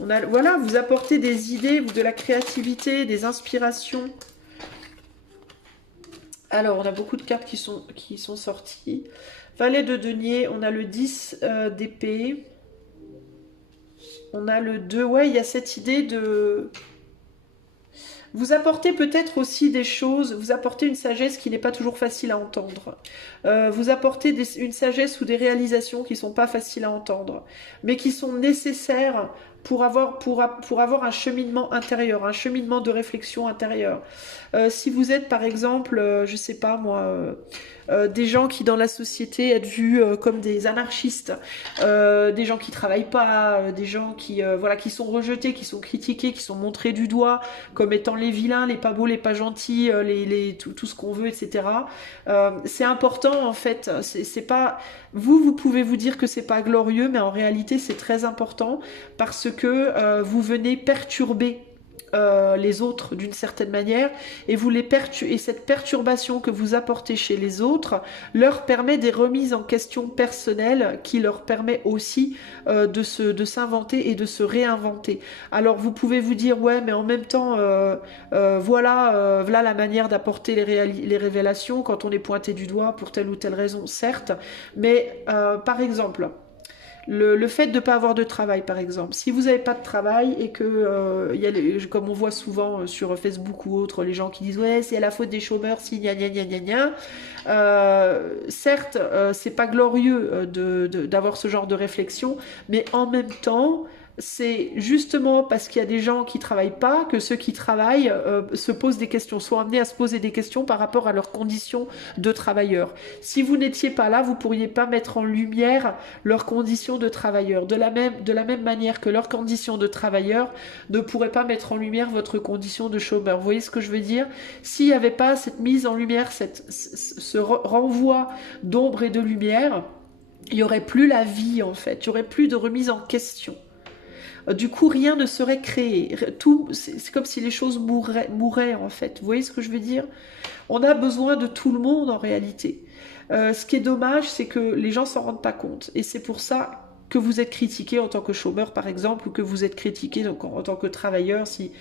Voilà, vous apportez des idées, de la créativité, des inspirations. Alors, on a beaucoup de cartes qui sont sorties. Valet de denier, on a le 10 d'épée. On a le 2. Ouais, il y a cette idée de... Vous apportez peut-être aussi des choses, vous apportez une sagesse qui n'est pas toujours facile à entendre. Vous apportez une sagesse ou des réalisations qui ne sont pas faciles à entendre, mais qui sont nécessaires pour avoir un cheminement intérieur, un cheminement de réflexion intérieure. Si vous êtes par exemple, je sais pas moi, des gens qui dans la société êtes vus comme des anarchistes, des gens qui travaillent pas, des gens qui sont rejetés, qui sont critiqués, qui sont montrés du doigt comme étant les vilains, les pas beaux, les pas gentils, tout ce qu'on veut, etc. C'est important en fait. C'est pas vous pouvez vous dire que c'est pas glorieux, mais en réalité c'est très important parce que vous venez perturber les autres d'une certaine manière et et cette perturbation que vous apportez chez les autres leur permet des remises en question personnelles qui leur permet aussi de s'inventer et de se réinventer. Alors vous pouvez vous dire ouais mais en même temps voilà la manière d'apporter les révélations quand on est pointé du doigt pour telle ou telle raison, certes, mais par exemple le fait de ne pas avoir de travail, par exemple. Si vous n'avez pas de travail et que, comme on voit souvent sur Facebook ou autre, les gens qui disent « Ouais, c'est à la faute des chômeurs, si, gna gna gna gna gna ». Certes, c'est pas glorieux d'avoir ce genre de réflexion, mais en même temps, c'est justement parce qu'il y a des gens qui travaillent pas que ceux qui travaillent se posent des questions, sont amenés à se poser des questions par rapport à leurs conditions de travailleurs. Si vous n'étiez pas là, vous pourriez pas mettre en lumière leurs conditions de travailleurs. De la même manière que leurs conditions de travailleurs ne pourraient pas mettre en lumière votre condition de chômeur. Vous voyez ce que je veux dire? S'il n'y avait pas cette mise en lumière, ce renvoi d'ombre et de lumière, il n'y aurait plus la vie en fait, il n'y aurait plus de remise en question. Du coup, rien ne serait créé. Tout, c'est comme si les choses mourraient en fait. Vous voyez ce que je veux dire? On a besoin de tout le monde en réalité. Ce qui est dommage, c'est que les gens s'en rendent pas compte. Et c'est pour ça que vous êtes critiqué en tant que chômeur, par exemple, ou que vous êtes critiqué donc, en tant que travailleur, si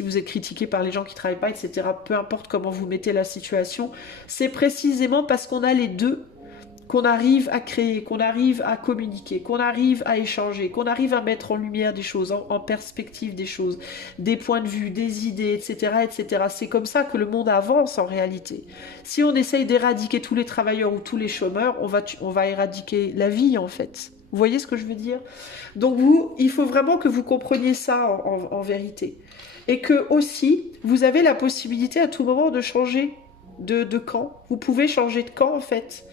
vous êtes critiqué par les gens qui ne travaillent pas, etc. Peu importe comment vous mettez la situation, c'est précisément parce qu'on a les deux qu'on arrive à créer, qu'on arrive à communiquer, qu'on arrive à échanger, qu'on arrive à mettre en lumière des choses, en perspective des choses, des points de vue, des idées, etc., etc. C'est comme ça que le monde avance en réalité. Si on essaye d'éradiquer tous les travailleurs ou tous les chômeurs, on va éradiquer la vie en fait. Vous voyez ce que je veux dire? Donc il faut vraiment que vous compreniez ça en vérité. Et que aussi, vous avez la possibilité à tout moment de changer de camp. Vous pouvez changer de camp en fait.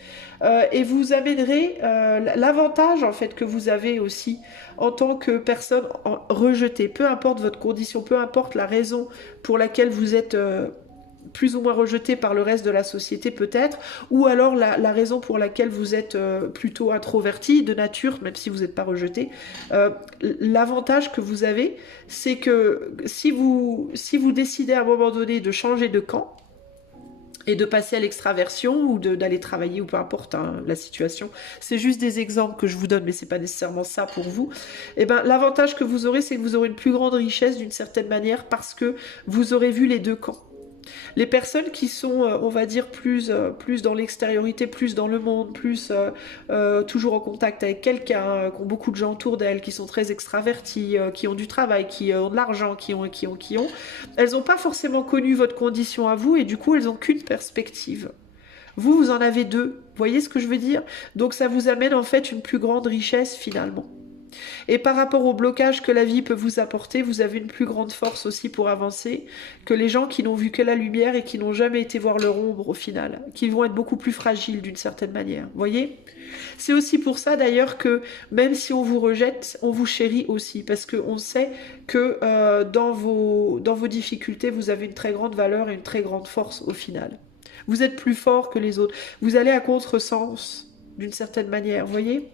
Et vous amènerez l'avantage en fait que vous avez aussi en tant que personne rejetée, peu importe votre condition, peu importe la raison pour laquelle vous êtes plus ou moins rejeté par le reste de la société peut-être, ou alors la raison pour laquelle vous êtes plutôt introverti de nature, même si vous n'êtes pas rejeté. L'avantage que vous avez, c'est que si vous décidez à un moment donné de changer de camp, et de passer à l'extraversion ou d'aller travailler ou peu importe hein, la situation. C'est juste des exemples que je vous donne, mais c'est pas nécessairement ça pour vous. Et ben l'avantage que vous aurez, c'est que vous aurez une plus grande richesse d'une certaine manière parce que vous aurez vu les deux camps. Les personnes qui sont, on va dire, plus dans l'extériorité, plus dans le monde, plus toujours en contact avec quelqu'un, qui ont beaucoup de gens autour d'elles, qui sont très extravertis, qui ont du travail, qui ont de l'argent, qui ont, elles n'ont pas forcément connu votre condition à vous et du coup, elles n'ont qu'une perspective. Vous en avez deux. Vous voyez ce que je veux dire? Donc ça vous amène en fait une plus grande richesse finalement. Et par rapport au blocage que la vie peut vous apporter, vous avez une plus grande force aussi pour avancer que les gens qui n'ont vu que la lumière et qui n'ont jamais été voir leur ombre au final, qui vont être beaucoup plus fragiles d'une certaine manière. Vous voyez? C'est aussi pour ça d'ailleurs que même si on vous rejette, on vous chérit aussi, parce qu'on sait que dans vos difficultés, vous avez une très grande valeur et une très grande force au final. Vous êtes plus fort que les autres. Vous allez à contresens d'une certaine manière, vous voyez?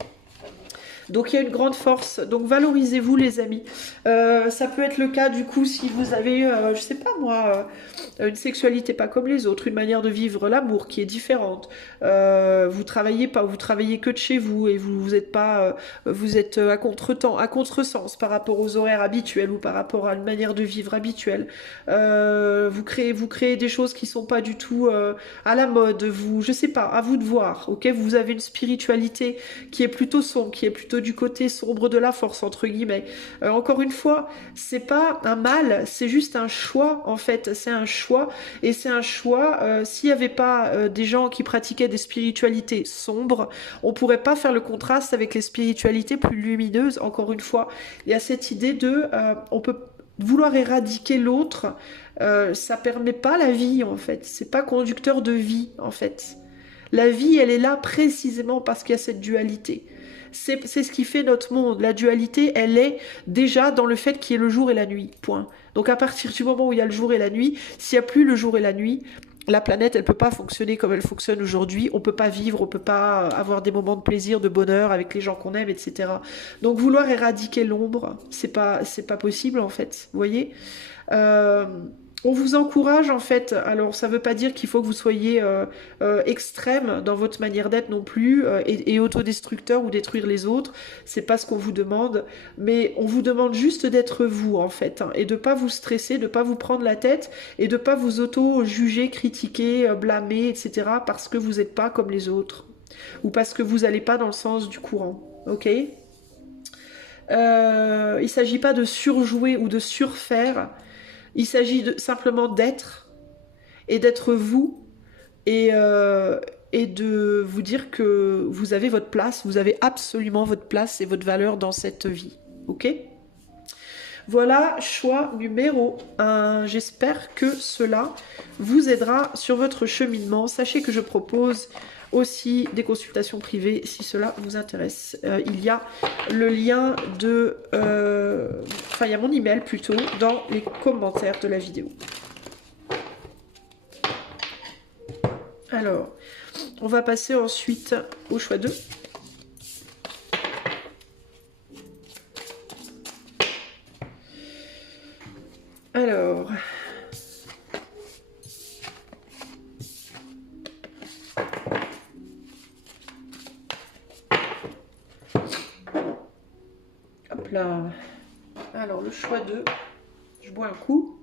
Donc il y a une grande force. Donc valorisez-vous les amis. Ça peut être le cas du coup si vous avez, je sais pas moi, une sexualité pas comme les autres, une manière de vivre l'amour qui est différente. Vous travaillez pas, vous travaillez que de chez vous et vous êtes pas, vous êtes à contretemps, à contresens par rapport aux horaires habituels ou par rapport à une manière de vivre habituelle. Vous créez des choses qui sont pas du tout à la mode. Je sais pas, à vous de voir. Ok, vous avez une spiritualité qui est plutôt sombre, qui est plutôt du côté sombre de la force entre guillemets. Encore une fois, c'est pas un mal, c'est juste un choix en fait, c'est un choix et c'est un choix. S'il n'y avait pas des gens qui pratiquaient des spiritualités sombres, on pourrait pas faire le contraste avec les spiritualités plus lumineuses. Encore une fois, il y a cette idée de on peut vouloir éradiquer l'autre, ça permet pas la vie en fait, c'est pas conducteur de vie en fait. La vie, elle est là précisément parce qu'il y a cette dualité. C'est ce qui fait notre monde. La dualité, elle est déjà dans le fait qu'il y ait le jour et la nuit. Point. Donc à partir du moment où il y a le jour et la nuit, s'il n'y a plus le jour et la nuit, la planète, elle peut pas fonctionner comme elle fonctionne aujourd'hui. On peut pas vivre, on peut pas avoir des moments de plaisir, de bonheur avec les gens qu'on aime, etc. Donc vouloir éradiquer l'ombre, c'est pas possible en fait. Vous voyez on vous encourage en fait, alors ça veut pas dire qu'il faut que vous soyez extrême dans votre manière d'être non plus et autodestructeur ou détruire les autres, c'est pas ce qu'on vous demande, mais on vous demande juste d'être vous en fait, hein, et de pas vous stresser, de pas vous prendre la tête et de pas vous auto-juger, critiquer, blâmer, etc. parce que vous n'êtes pas comme les autres ou parce que vous n'allez pas dans le sens du courant, ok? Il ne s'agit pas de surjouer ou de surfaire. Il s'agit simplement d'être et d'être vous et de vous dire que vous avez votre place, vous avez absolument votre place et votre valeur dans cette vie. Ok ? Voilà, choix numéro 1. J'espère que cela vous aidera sur votre cheminement. Sachez que je propose aussi des consultations privées si cela vous intéresse. Il y a le lien de... Enfin, il y a mon email plutôt dans les commentaires de la vidéo. Alors, on va passer ensuite au choix 2. Alors... Hop là. Alors, le choix 2. Je bois un coup.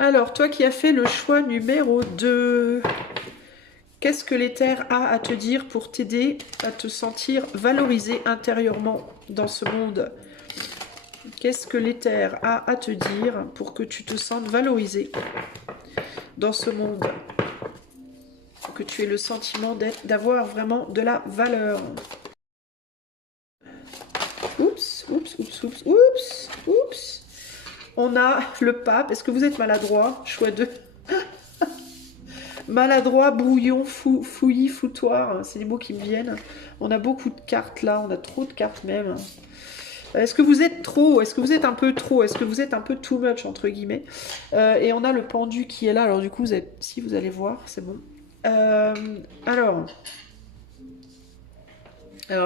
Alors, toi qui as fait le choix numéro 2, qu'est-ce que l'éther a à te dire pour t'aider à te sentir valorisé intérieurement dans ce monde? Qu'est-ce que l'éther a à te dire pour que tu te sentes valorisé dans ce monde? Pour que tu aies le sentiment d'avoir vraiment de la valeur. Oups, oups, oups, oups, oups, oups. On a le pape. Est-ce que vous êtes maladroit? Choix 2. Maladroit, brouillon, fouillis, foutoir. C'est les mots qui me viennent. On a beaucoup de cartes là. On a trop de cartes même. Est-ce que vous êtes trop? Est-ce que vous êtes un peu trop? Est-ce que vous êtes un peu too much entre guillemets? Et on a le pendu qui est là. Alors du coup, si vous allez voir, c'est bon. Alors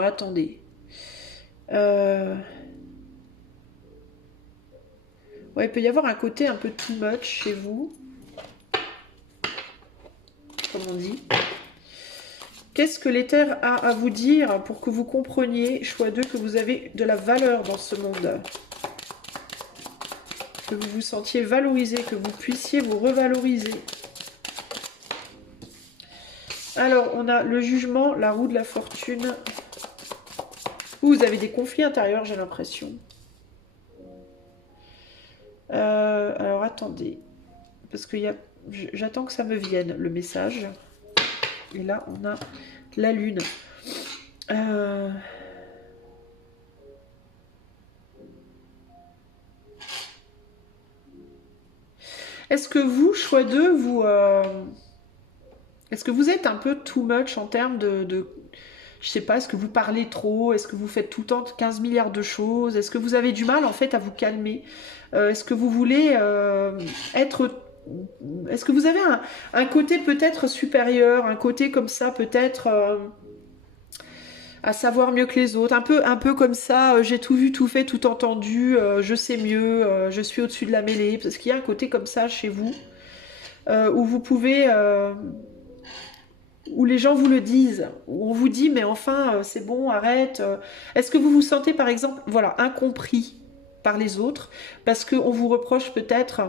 attendez. Ouais, il peut y avoir un côté un peu too much chez vous. Comme on dit. Qu'est-ce que l'éther a à vous dire pour que vous compreniez, choix 2, que vous avez de la valeur dans ce monde? Que vous vous sentiez valorisé, que vous puissiez vous revaloriser. Alors, on a le jugement, la roue de la fortune. Vous avez des conflits intérieurs, j'ai l'impression. Alors, attendez. Parce que j'attends que ça me vienne, le message. Et là, on a la lune. Est-ce que vous, choix 2, est-ce que vous êtes un peu too much en termes de je sais pas, est-ce que vous parlez trop? Est-ce que vous faites tout le temps 15 milliards de choses? Est-ce que vous avez du mal en fait à vous calmer? Est-ce que vous voulez être... Est-ce que vous avez un côté peut-être supérieur, un côté comme ça peut-être à savoir mieux que les autres, un peu comme ça, j'ai tout vu, tout fait, tout entendu, je sais mieux, je suis au-dessus de la mêlée, parce qu'il y a un côté comme ça chez vous, où vous pouvez... où les gens vous le disent, où on vous dit mais enfin c'est bon, arrête. Est-ce que vous vous sentez par exemple, voilà, incompris par les autres parce qu'on vous reproche peut-être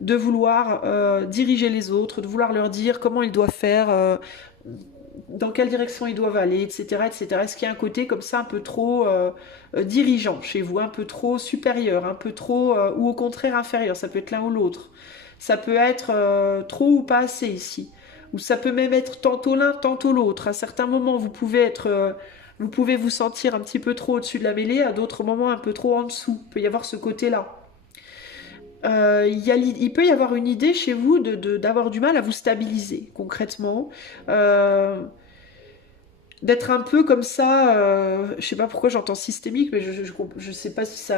de vouloir diriger les autres, de vouloir leur dire comment ils doivent faire, dans quelle direction ils doivent aller, etc. etc. Est-ce qu'il y a un côté comme ça un peu trop dirigeant chez vous, un peu trop supérieur, un peu trop, ou au contraire inférieur, ça peut être l'un ou l'autre. Ça peut être trop ou pas assez ici. Ou ça peut même être tantôt l'un, tantôt l'autre. À certains moments, vous pouvez vous sentir un petit peu trop au-dessus de la mêlée, à d'autres moments un peu trop en dessous. Il peut y avoir ce côté-là. Il peut y avoir une idée chez vous d'avoir du mal à vous stabiliser, concrètement. D'être un peu comme ça, je sais pas pourquoi j'entends systémique, mais je sais pas si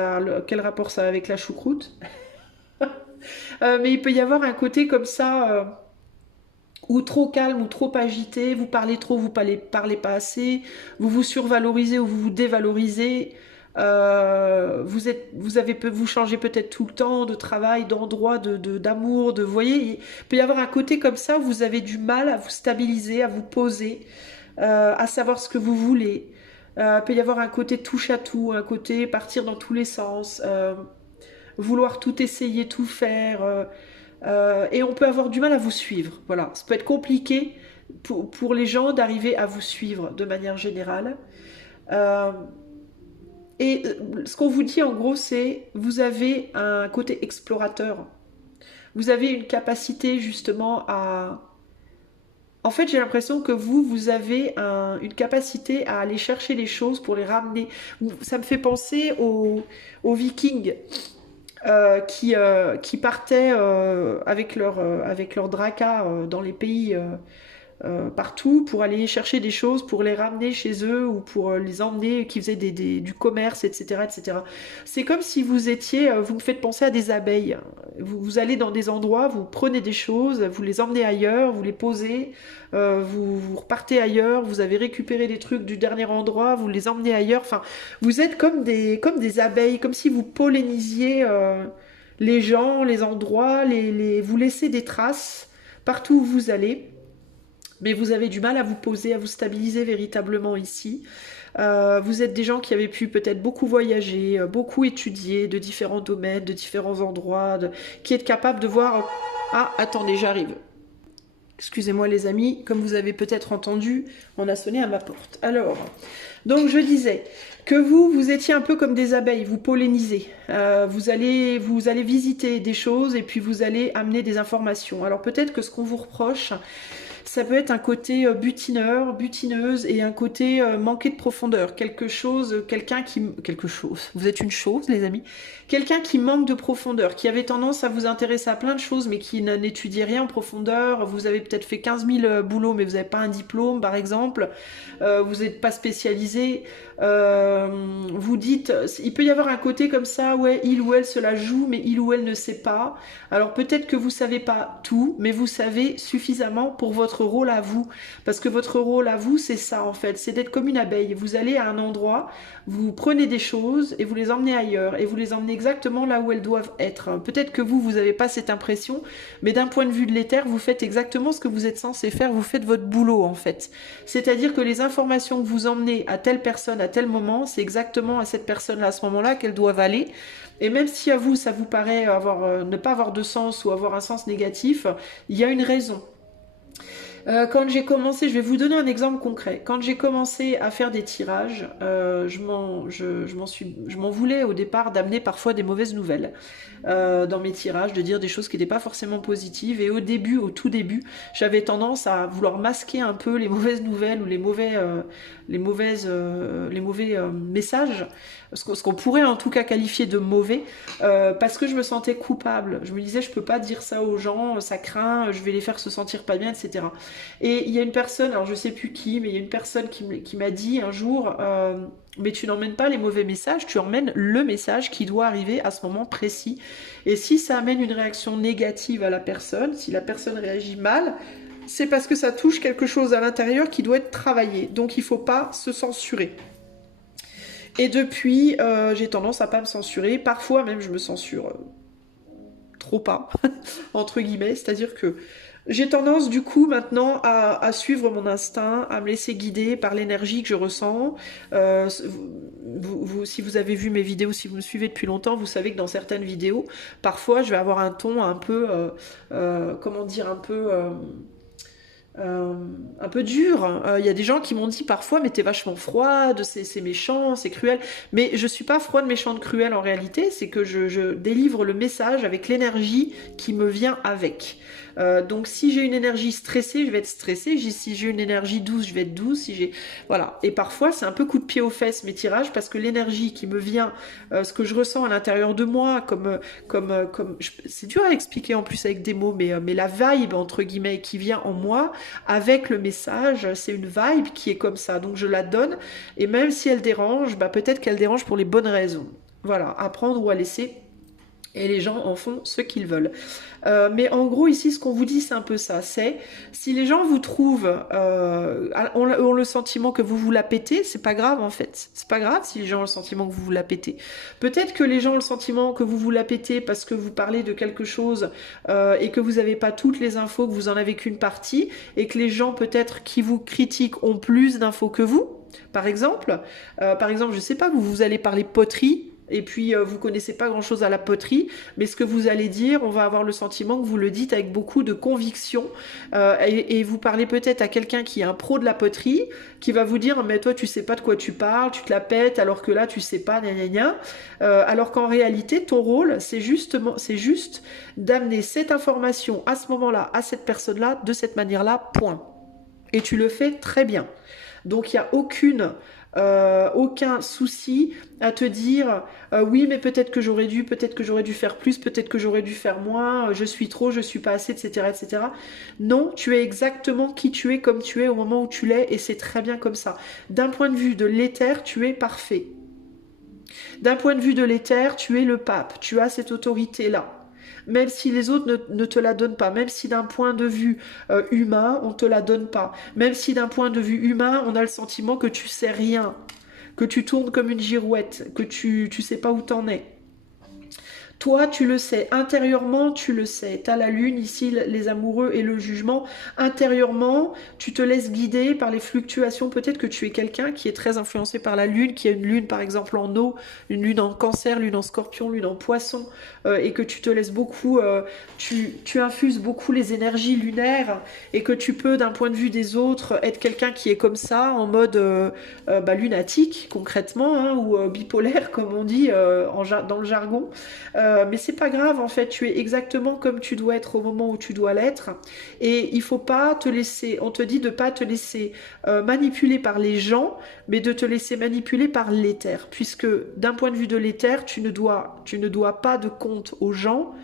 quel rapport ça a avec la choucroute. Mais il peut y avoir un côté comme ça... ou trop calme, ou trop agité, vous parlez trop, vous parlez pas assez, vous vous survalorisez ou vous vous dévalorisez, vous changez peut-être tout le temps de travail, d'endroit, d'amour, vous voyez, il peut y avoir un côté comme ça où vous avez du mal à vous stabiliser, à vous poser, à savoir ce que vous voulez. Il peut y avoir un côté touche à tout, un côté partir dans tous les sens, vouloir tout essayer, tout faire... et on peut avoir du mal à vous suivre. Voilà, ça peut être compliqué pour les gens d'arriver à vous suivre de manière générale. Et ce qu'on vous dit en gros, c'est vous avez un côté explorateur. Vous avez une capacité justement En fait, j'ai l'impression que vous avez une capacité à aller chercher les choses pour les ramener. Ça me fait penser aux Vikings qui partaient avec leur draka dans les pays partout pour aller chercher des choses, pour les ramener chez eux ou pour les emmener, qui faisaient du commerce, etc., etc. C'est comme si vous étiez, vous me faites penser à des abeilles. Vous allez dans des endroits, vous prenez des choses, vous les emmenez ailleurs, vous les posez, vous repartez ailleurs, vous avez récupéré des trucs du dernier endroit, vous les emmenez ailleurs. Enfin, vous êtes comme des abeilles, comme si vous pollinisiez les gens, les endroits, vous laissez des traces partout où vous allez. Mais vous avez du mal à vous poser, à vous stabiliser véritablement ici. Vous êtes des gens qui avaient pu peut-être beaucoup voyager, beaucoup étudier de différents domaines, de différents endroits, qui êtes capable de voir... Ah, attendez, j'arrive. Excusez-moi les amis, comme vous avez peut-être entendu, on a sonné à ma porte. Alors, donc je disais que vous étiez un peu comme des abeilles, vous pollinisez. Vous allez visiter des choses et puis vous allez amener des informations. Alors peut-être que ce qu'on vous reproche, ça peut être un côté butineur, butineuse et un côté manqué de profondeur. Quelque chose, vous êtes une chose les amis. Quelqu'un qui manque de profondeur, qui avait tendance à vous intéresser à plein de choses mais qui n'étudiait rien en profondeur. Vous avez peut-être fait 15 000 boulots mais vous n'avez pas un diplôme par exemple. Vous n'êtes pas spécialisé. Vous dites, il peut y avoir un côté comme ça, ouais, il ou elle se la joue mais il ou elle ne sait pas. Alors peut-être que vous savez pas tout mais vous savez suffisamment pour votre rôle à vous, parce que votre rôle à vous c'est ça en fait, c'est d'être comme une abeille. Vous allez à un endroit, vous prenez des choses et vous les emmenez ailleurs et vous les emmenez exactement là où elles doivent être. Peut-être que vous n'avez pas cette impression, mais d'un point de vue de l'éther, vous faites exactement ce que vous êtes censé faire, vous faites votre boulot en fait. C'est-à-dire que les informations que vous emmenez à telle personne à tel moment, c'est exactement à cette personne-là à ce moment-là qu'elles doivent aller. Et même si à vous, ça vous paraît ne pas avoir de sens ou avoir un sens négatif, il y a une raison. Quand j'ai commencé, je vais vous donner un exemple concret. Quand j'ai commencé à faire des tirages, je m'en voulais au départ d'amener parfois des mauvaises nouvelles dans mes tirages, de dire des choses qui n'étaient pas forcément positives. Et au tout début, j'avais tendance à vouloir masquer un peu les mauvaises nouvelles ou les mauvais messages, ce qu'on pourrait en tout cas qualifier de mauvais, parce que je me sentais coupable. Je me disais, je peux pas dire ça aux gens, ça craint, je vais les faire se sentir pas bien, etc. Et il y a une personne, alors je sais plus qui, mais il y a une personne qui m'a dit un jour, mais tu n'emmènes pas les mauvais messages, tu emmènes le message qui doit arriver à ce moment précis. Et si ça amène une réaction négative à la personne, si la personne réagit mal, c'est parce que ça touche quelque chose à l'intérieur qui doit être travaillé. Donc il ne faut pas se censurer. Et depuis, j'ai tendance à pas me censurer. Parfois même, je me censure trop pas, entre guillemets. C'est-à-dire que j'ai tendance du coup maintenant à suivre mon instinct, à me laisser guider par l'énergie que je ressens. Si vous avez vu mes vidéos, si vous me suivez depuis longtemps, vous savez que dans certaines vidéos, parfois je vais avoir un ton un peu, comment dire, un peu dur. Il y a des gens qui m'ont dit parfois, mais t'es vachement froide, c'est méchant, c'est cruel. Mais je suis pas froide, méchante, cruelle en réalité. C'est que je délivre le message avec l'énergie qui me vient avec. Donc si j'ai une énergie stressée, je vais être stressée. Si j'ai une énergie douce, je vais être douce. Voilà. Et parfois, c'est un peu coup de pied aux fesses mes tirages parce que l'énergie qui me vient, ce que je ressens à l'intérieur de moi, c'est dur à expliquer en plus avec des mots, mais la vibe entre guillemets qui vient en moi avec le message, c'est une vibe qui est comme ça. Donc je la donne et même si elle dérange, peut-être qu'elle dérange pour les bonnes raisons. Voilà, à prendre ou à laisser. Et les gens en font ce qu'ils veulent. Mais en gros, ici, ce qu'on vous dit, c'est un peu ça. C'est, si les gens vous trouvent, ont le sentiment que vous la pétez, c'est pas grave, en fait. C'est pas grave si les gens ont le sentiment que vous la pétez. Peut-être que les gens ont le sentiment que vous la pétez parce que vous parlez de quelque chose et que vous n'avez pas toutes les infos, que vous en avez qu'une partie, et que les gens, peut-être, qui vous critiquent ont plus d'infos que vous. Par exemple, je sais pas, vous allez parler poterie, et puis vous connaissez pas grand chose à la poterie, mais ce que vous allez dire, on va avoir le sentiment que vous le dites avec beaucoup de conviction, et vous parlez peut-être à quelqu'un qui est un pro de la poterie, qui va vous dire mais toi tu sais pas de quoi tu parles, tu te la pètes alors que là tu sais pas, gna gna gna. Alors qu'en réalité ton rôle c'est juste d'amener cette information à ce moment-là, à cette personne-là, de cette manière-là, point. Et tu le fais très bien. Donc il n'y a aucun souci à te dire oui mais peut-être que j'aurais dû faire plus, peut-être que j'aurais dû faire moins, je suis trop, je suis pas assez, etc., etc. Non, tu es exactement qui tu es, comme tu es au moment où tu l'es, et c'est très bien comme ça. D'un point de vue de l'éther, tu es parfait. D'un point de vue de l'éther, tu es le pape, tu as cette autorité-là. Même si les autres ne te la donnent pas, même si d'un point de vue humain, on ne te la donne pas, même si d'un point de vue humain, on a le sentiment que tu sais rien, que tu tournes comme une girouette, que tu sais pas où t'en es. Toi, tu le sais. Intérieurement, tu le sais. Tu as la lune, ici, les amoureux et le jugement. Intérieurement, tu te laisses guider par les fluctuations. Peut-être que tu es quelqu'un qui est très influencé par la lune, qui a une lune, par exemple, en eau, une lune en cancer, lune en scorpion, lune en poisson, et que tu te laisses beaucoup, tu infuses beaucoup les énergies lunaires, et que tu peux, d'un point de vue des autres, être quelqu'un qui est comme ça, en mode lunatique, concrètement, hein, ou bipolaire, comme on dit dans le jargon. Mais c'est pas grave, en fait, tu es exactement comme tu dois être au moment où tu dois l'être, et il faut pas te laisser, on te dit de pas te laisser manipuler par les gens, mais de te laisser manipuler par l'éther, puisque d'un point de vue de l'éther, tu ne dois pas de compte aux gens,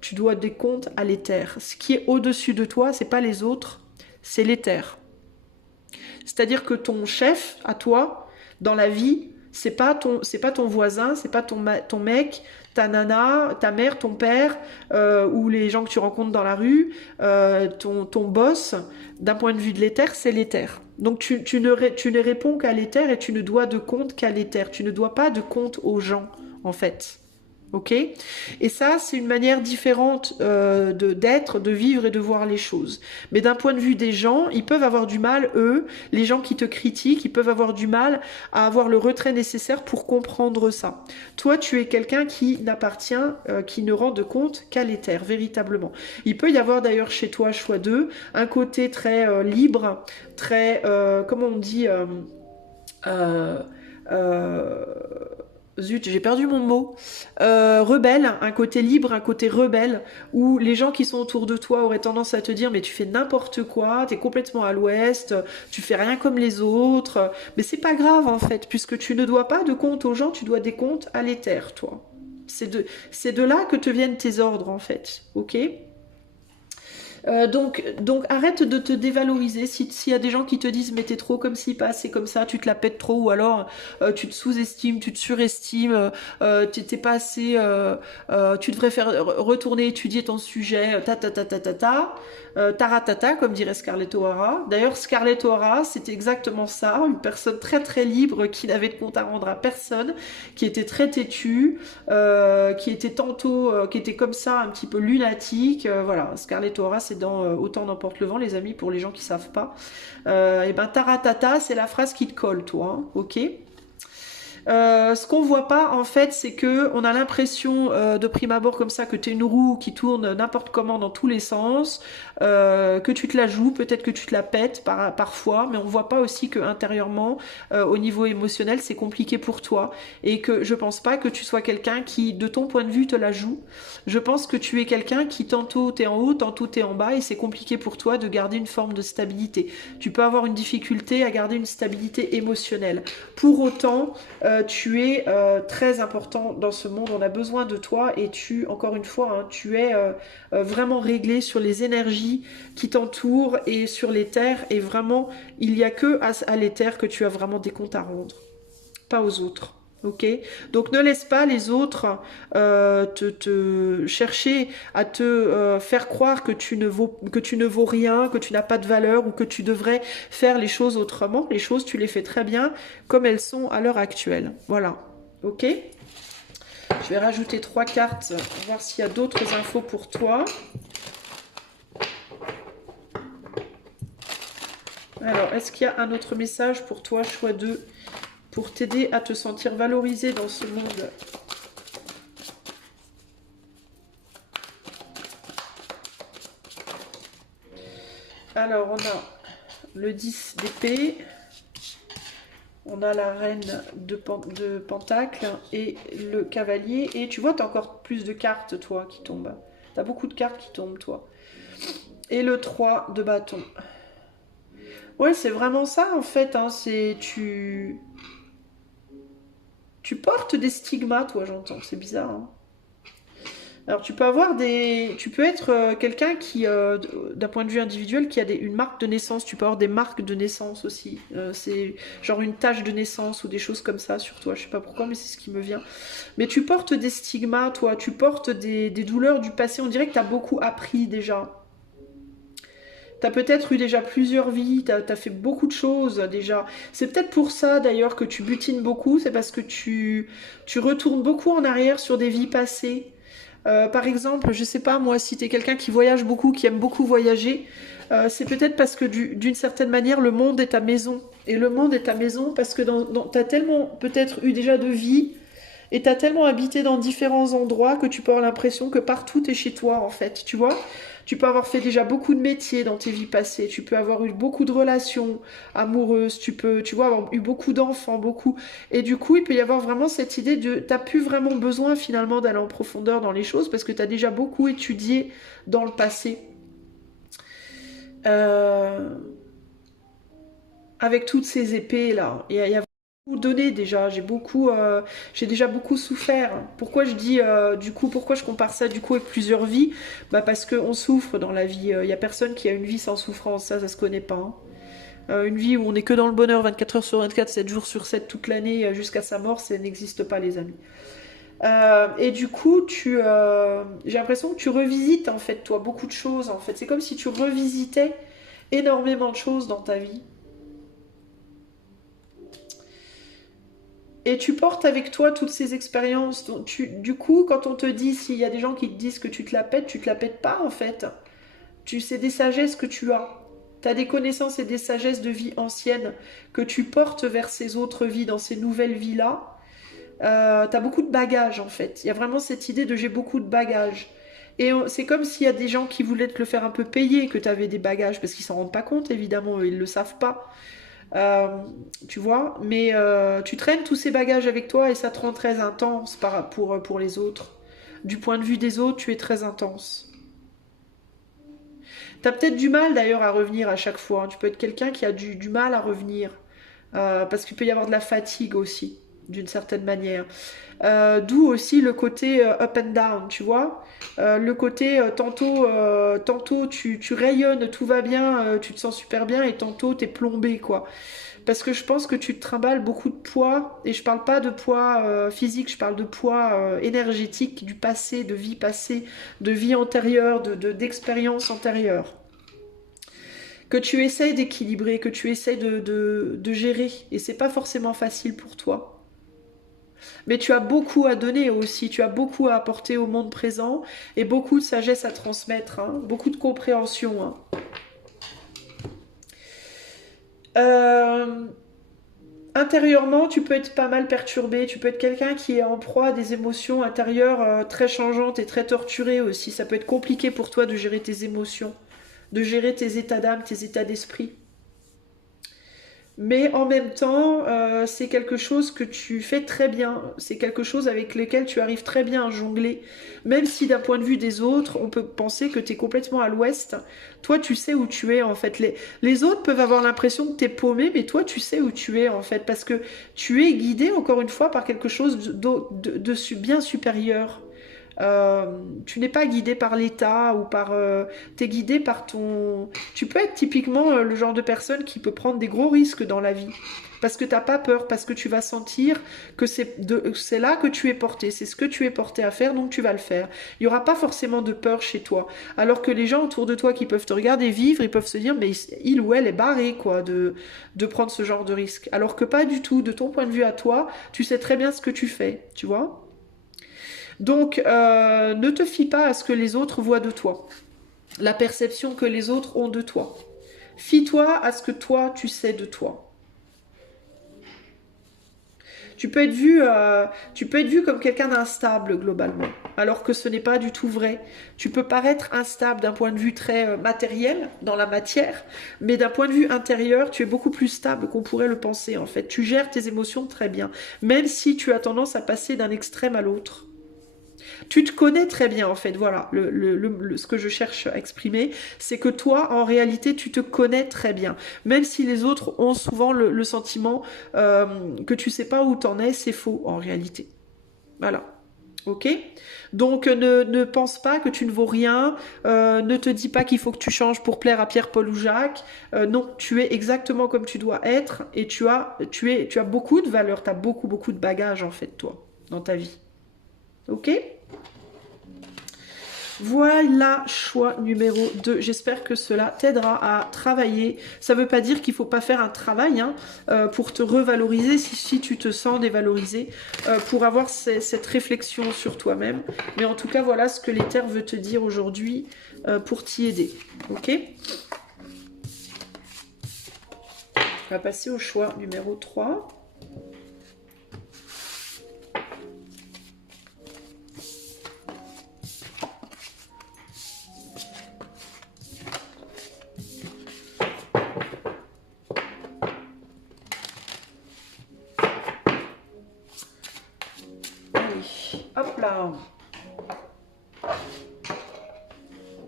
tu dois des comptes à l'éther. Ce qui est au-dessus de toi, c'est pas les autres, c'est l'éther. C'est-à-dire que ton chef, à toi, dans la vie, c'est pas ton voisin, c'est pas ton mec, ta nana, ta mère, ton père, ou les gens que tu rencontres dans la rue, ton boss. D'un point de vue de l'éther, c'est l'éther. Donc tu ne réponds qu'à l'éther, et tu ne dois de compte qu'à l'éther. Tu ne dois pas de compte aux gens, en fait. Ok? Et ça, c'est une manière différente d'être, de vivre et de voir les choses. Mais d'un point de vue des gens, ils peuvent avoir du mal, eux, les gens qui te critiquent, ils peuvent avoir du mal à avoir le retrait nécessaire pour comprendre ça. Toi, tu es quelqu'un qui n'appartient, qui ne rend de compte qu'à l'éther, véritablement. Il peut y avoir d'ailleurs chez toi, choix 2, un côté très libre, très, comment on dit, euh, euh, zut, j'ai perdu mon mot. Rebelle, un côté libre, un côté rebelle, où les gens qui sont autour de toi auraient tendance à te dire mais tu fais n'importe quoi, t'es complètement à l'ouest, tu fais rien comme les autres. Mais c'est pas grave en fait, puisque tu ne dois pas de compte aux gens, tu dois des comptes à l'éther, toi. C'est de là que te viennent tes ordres en fait, ok? Donc arrête de te dévaloriser. S'il y a des gens qui te disent mais t'es trop comme ci, pas assez comme ça, tu te la pètes trop, ou alors tu te sous-estimes, tu te surestimes, t'es pas assez, tu devrais retourner étudier ton sujet, taratata, comme dirait Scarlett O'Hara. D'ailleurs, Scarlett O'Hara, c'était exactement ça, une personne très très libre qui n'avait de compte à rendre à personne, qui était très têtue, qui était qui était comme ça, un petit peu lunatique. Voilà, Scarlett O'Hara, c'est dans Autant n'emporte le vent, les amis, pour les gens qui savent pas. Et ben taratata, c'est la phrase qui te colle, toi, hein, ok? Ce qu'on voit pas en fait, c'est que on a l'impression de prime abord comme ça que tu es une roue qui tourne n'importe comment dans tous les sens, que tu te la joues, peut-être que tu te la pètes parfois, mais on voit pas aussi que intérieurement, au niveau émotionnel, c'est compliqué pour toi, et que je pense pas que tu sois quelqu'un qui, de ton point de vue, te la joue. Je pense que tu es quelqu'un qui tantôt t'es en haut, tantôt t'es en bas, et c'est compliqué pour toi de garder une forme de stabilité. Tu peux avoir une difficulté à garder une stabilité émotionnelle. Pour autant, tu es très important dans ce monde, on a besoin de toi, et encore une fois, hein, tu es vraiment réglé sur les énergies qui t'entourent et sur l'éther, et vraiment, il n'y a que à l'éther que tu as vraiment des comptes à rendre, pas aux autres. Ok, donc ne laisse pas les autres te chercher à te faire croire que tu ne vaux rien, que tu n'as pas de valeur, ou que tu devrais faire les choses autrement. Les choses, tu les fais très bien comme elles sont à l'heure actuelle. Voilà. Ok. Je vais rajouter 3 cartes, voir s'il y a d'autres infos pour toi. Alors, est-ce qu'il y a un autre message pour toi, choix 2, pour t'aider à te sentir valorisé dans ce monde? Alors, on a le 10 d'épée, on a la reine de pentacle et le cavalier. Et tu vois, tu as encore plus de cartes, toi, qui tombent. Tu as beaucoup de cartes qui tombent, toi. Et le 3 de bâton. Ouais, c'est vraiment ça en fait, hein, c'est tu portes des stigmas, toi, j'entends, c'est bizarre, hein. Alors tu peux avoir des, tu peux être quelqu'un qui, d'un point de vue individuel, qui a une marque de naissance. Tu peux avoir des marques de naissance aussi. C'est genre une tache de naissance ou des choses comme ça sur toi. Je sais pas pourquoi, mais c'est ce qui me vient. Mais tu portes des stigmas, toi. Tu portes des douleurs du passé. On dirait que tu as beaucoup appris déjà. T'as peut-être eu déjà plusieurs vies, t'as fait beaucoup de choses déjà. C'est peut-être pour ça d'ailleurs que tu butines beaucoup, c'est parce que tu retournes beaucoup en arrière sur des vies passées. Par exemple, je sais pas moi, si t'es quelqu'un qui voyage beaucoup, qui aime beaucoup voyager, c'est peut-être parce que d'une certaine manière, le monde est ta maison. Et le monde est ta maison parce que t'as tellement peut-être eu déjà de vie et t'as tellement habité dans différents endroits que tu peux avoir l'impression que partout est chez toi en fait, tu vois. Tu peux avoir fait déjà beaucoup de métiers dans tes vies passées, tu peux avoir eu beaucoup de relations amoureuses, tu peux, tu vois, avoir eu beaucoup d'enfants, beaucoup. Et du coup, il peut y avoir vraiment cette idée de, t'as plus vraiment besoin finalement d'aller en profondeur dans les choses parce que t'as déjà beaucoup étudié dans le passé. Euh, avec toutes ces épées là, il y a beaucoup donné déjà, j'ai déjà beaucoup souffert. Pourquoi je dis du coup, pourquoi je compare ça du coup avec plusieurs vies? Bah parce qu'on souffre dans la vie. Il y a personne qui a une vie sans souffrance, ça se connaît pas, hein. Une vie où on est que dans le bonheur 24 heures sur 24, 7 jours sur 7 toute l'année jusqu'à sa mort, ça n'existe pas les amis. Et du coup, j'ai l'impression que tu revisites en fait toi beaucoup de choses en fait. C'est comme si tu revisitais énormément de choses dans ta vie. Et tu portes avec toi toutes ces expériences. Donc du coup, quand on te dit, s'il y a des gens qui te disent que tu te la pètes pas en fait. Tu sais des sagesses que tu as. Tu as des connaissances et des sagesses de vie anciennes que tu portes vers ces autres vies, dans ces nouvelles vies-là. Tu as beaucoup de bagages en fait. Il y a vraiment cette idée de j'ai beaucoup de bagages. Et c'est comme s'il y a des gens qui voulaient te le faire un peu payer, que tu avais des bagages, parce qu'ils s'en rendent pas compte évidemment, ils le savent pas. Euh, tu vois, mais tu traînes tous ces bagages avec toi et ça te rend très intense pour les autres. Du point de vue des autres, tu es très intense. T'as peut-être du mal d'ailleurs à revenir à chaque fois, hein. Tu peux être quelqu'un qui a du mal à revenir. Parce qu'il peut y avoir de la fatigue aussi, d'une certaine manière. D'où aussi le côté up and down, tu vois. Le côté tantôt tu rayonnes, tout va bien, tu te sens super bien, et tantôt t'es plombé, quoi. Parce que je pense que tu te trimbales beaucoup de poids, et je parle pas de poids physique, je parle de poids énergétique, du passé, de vie passée, de vie antérieure, d'expérience antérieure. Que tu essayes d'équilibrer, que tu essayes de gérer. Et c'est pas forcément facile pour toi. Mais tu as beaucoup à donner aussi, tu as beaucoup à apporter au monde présent et beaucoup de sagesse à transmettre, hein, beaucoup de compréhension, hein. Euh, Intérieurement, tu peux être pas mal perturbé, tu peux être quelqu'un qui est en proie à des émotions intérieures très changeantes et très torturées aussi. Ça peut être compliqué pour toi de gérer tes émotions, de gérer tes états d'âme, tes états d'esprit. Mais en même temps, c'est quelque chose que tu fais très bien. C'est quelque chose avec lequel tu arrives très bien à jongler. Même si d'un point de vue des autres, on peut penser que tu es complètement à l'ouest. Toi, tu sais où tu es en fait. Les autres peuvent avoir l'impression que tu es paumé, mais toi, tu sais où tu es en fait. Parce que tu es guidé, encore une fois, par quelque chose bien supérieur. Euh, Tu n'es pas guidé par l'État ou par... t'es guidé par ton... Tu peux être typiquement le genre de personne qui peut prendre des gros risques dans la vie. Parce que t'as pas peur, parce que tu vas sentir que c'est là que tu es porté, c'est ce que tu es porté à faire, donc tu vas le faire. Il n'y aura pas forcément de peur chez toi. Alors que les gens autour de toi qui peuvent te regarder vivre, ils peuvent se dire, mais il ou elle est barré, quoi, de prendre ce genre de risque. Alors que pas du tout, de ton point de vue à toi, tu sais très bien ce que tu fais, tu vois. Donc, ne te fie pas à ce que les autres voient de toi, la perception que les autres ont de toi. Fie-toi à ce que toi, tu sais de toi. Tu peux être vu comme quelqu'un d'instable globalement, alors que ce n'est pas du tout vrai. Tu peux paraître instable d'un point de vue très matériel, dans la matière, mais d'un point de vue intérieur, tu es beaucoup plus stable qu'on pourrait le penser en fait. Tu gères tes émotions très bien, même si tu as tendance à passer d'un extrême à l'autre. Tu te connais très bien en fait, voilà, ce que je cherche à exprimer, c'est que toi, en réalité, tu te connais très bien. Même si les autres ont souvent le sentiment que tu sais pas où t'en es, c'est faux en réalité. Voilà. Ok. Donc ne pense pas que tu ne vaux rien, ne te dis pas qu'il faut que tu changes pour plaire à Pierre, Paul ou Jacques. Non, tu es exactement comme tu dois être et tu as beaucoup de valeur, tu as beaucoup de bagages en fait toi dans ta vie. Ok. Voilà, choix numéro 2. J'espère que cela t'aidera à travailler. Ça ne veut pas dire qu'il ne faut pas faire un travail hein, pour te revaloriser si tu te sens dévalorisé, pour avoir cette réflexion sur toi-même. Mais en tout cas, voilà ce que l'éther veut te dire aujourd'hui pour t'y aider. Ok ? On va passer au choix numéro 3. Hop là.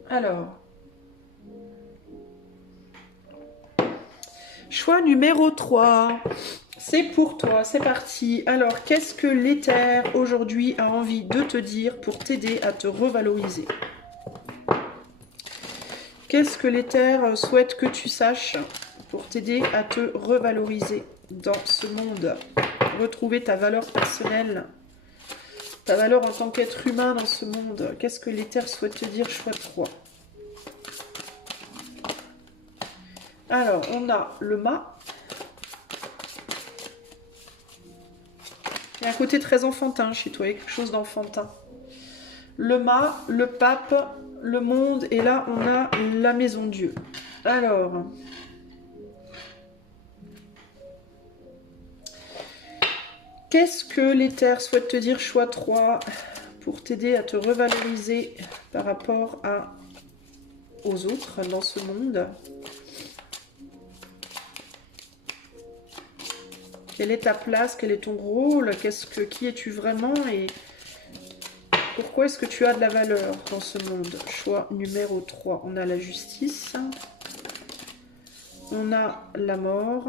Alors. Choix numéro 3. C'est pour toi, c'est parti. Alors, qu'est-ce que l'éther aujourd'hui a envie de te dire pour t'aider à te revaloriser? Qu'est-ce que l'éther souhaite que tu saches pour t'aider à te revaloriser dans ce monde? Retrouver ta valeur personnelle, ta valeur en tant qu'être humain dans ce monde. Qu'est-ce que l'éther souhaite te dire? Choix 3. Alors, on a le mât. Il y a un côté très enfantin chez toi, il y a quelque chose d'enfantin. Le mât, le pape, le monde, et là, on a la maison Dieu. Alors... qu'est-ce que l'éther souhaite te dire, choix 3, pour t'aider à te revaloriser par rapport aux autres dans ce monde? Quelle est ta place? Quel est ton rôle? Qui es-tu vraiment? Et pourquoi est-ce que tu as de la valeur dans ce monde? Choix numéro 3. On a la justice. On a la mort.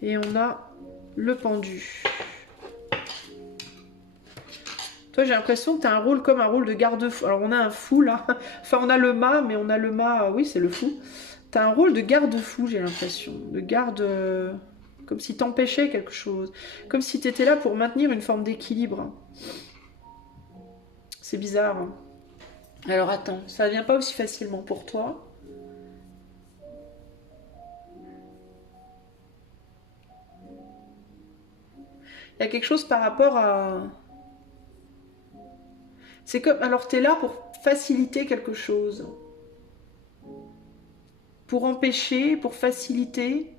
Et on a le pendu. Toi, j'ai l'impression que tu as un rôle comme un rôle de garde-fou. Alors, on a un fou, là. Enfin, on a le mât, mais on a le mât... Oui, c'est le fou. Tu as un rôle de garde-fou, j'ai l'impression. De garde... comme si t'empêchais quelque chose. Comme si tu étais là pour maintenir une forme d'équilibre. C'est bizarre. Hein. Alors, attends. Ça ne vient pas aussi facilement pour toi. Il y a quelque chose par rapport à... C'est comme... Alors, tu es là pour faciliter quelque chose. Pour empêcher, pour faciliter.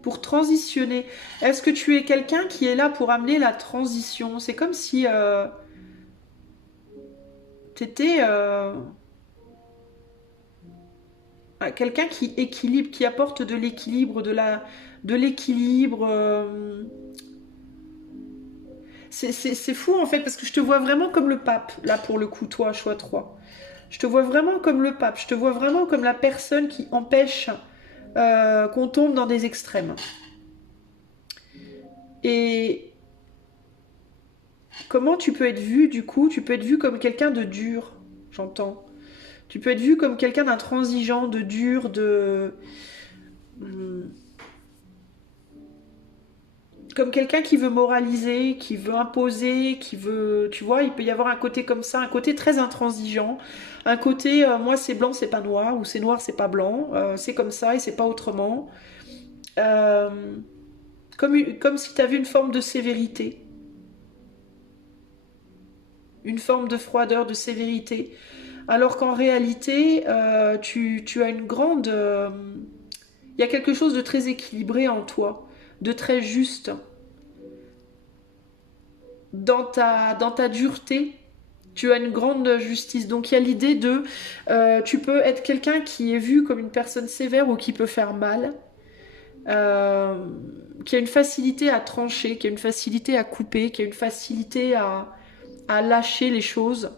Pour transitionner. Est-ce que tu es quelqu'un qui est là pour amener la transition? C'est comme si tu étais quelqu'un qui équilibre, qui apporte de l'équilibre, de l'équilibre. C'est fou en fait, parce que je te vois vraiment comme le pape, là pour le coup, toi, choix 3. Je te vois vraiment comme le pape, je te vois vraiment comme la personne qui empêche qu'on tombe dans des extrêmes. Et comment tu peux être vu du coup? Tu peux être vu comme quelqu'un de dur, j'entends. Tu peux être vu comme quelqu'un d'intransigeant, de dur, comme quelqu'un qui veut moraliser, qui veut imposer, qui veut... Tu vois, il peut y avoir un côté comme ça, un côté très intransigeant, un côté moi c'est blanc, c'est pas noir, ou c'est noir, c'est pas blanc, c'est comme ça et c'est pas autrement. Comme si tu avais une forme de sévérité, une forme de froideur, de sévérité. Alors qu'en réalité, tu as une grande... il y a quelque chose de très équilibré en toi, de très juste. Dans ta dureté, Tu as une grande justice. Donc il y a l'idée de... tu peux être quelqu'un qui est vu comme une personne sévère ou qui peut faire mal, euh, qui a une facilité à trancher, qui a une facilité à couper, qui a une facilité à lâcher les choses.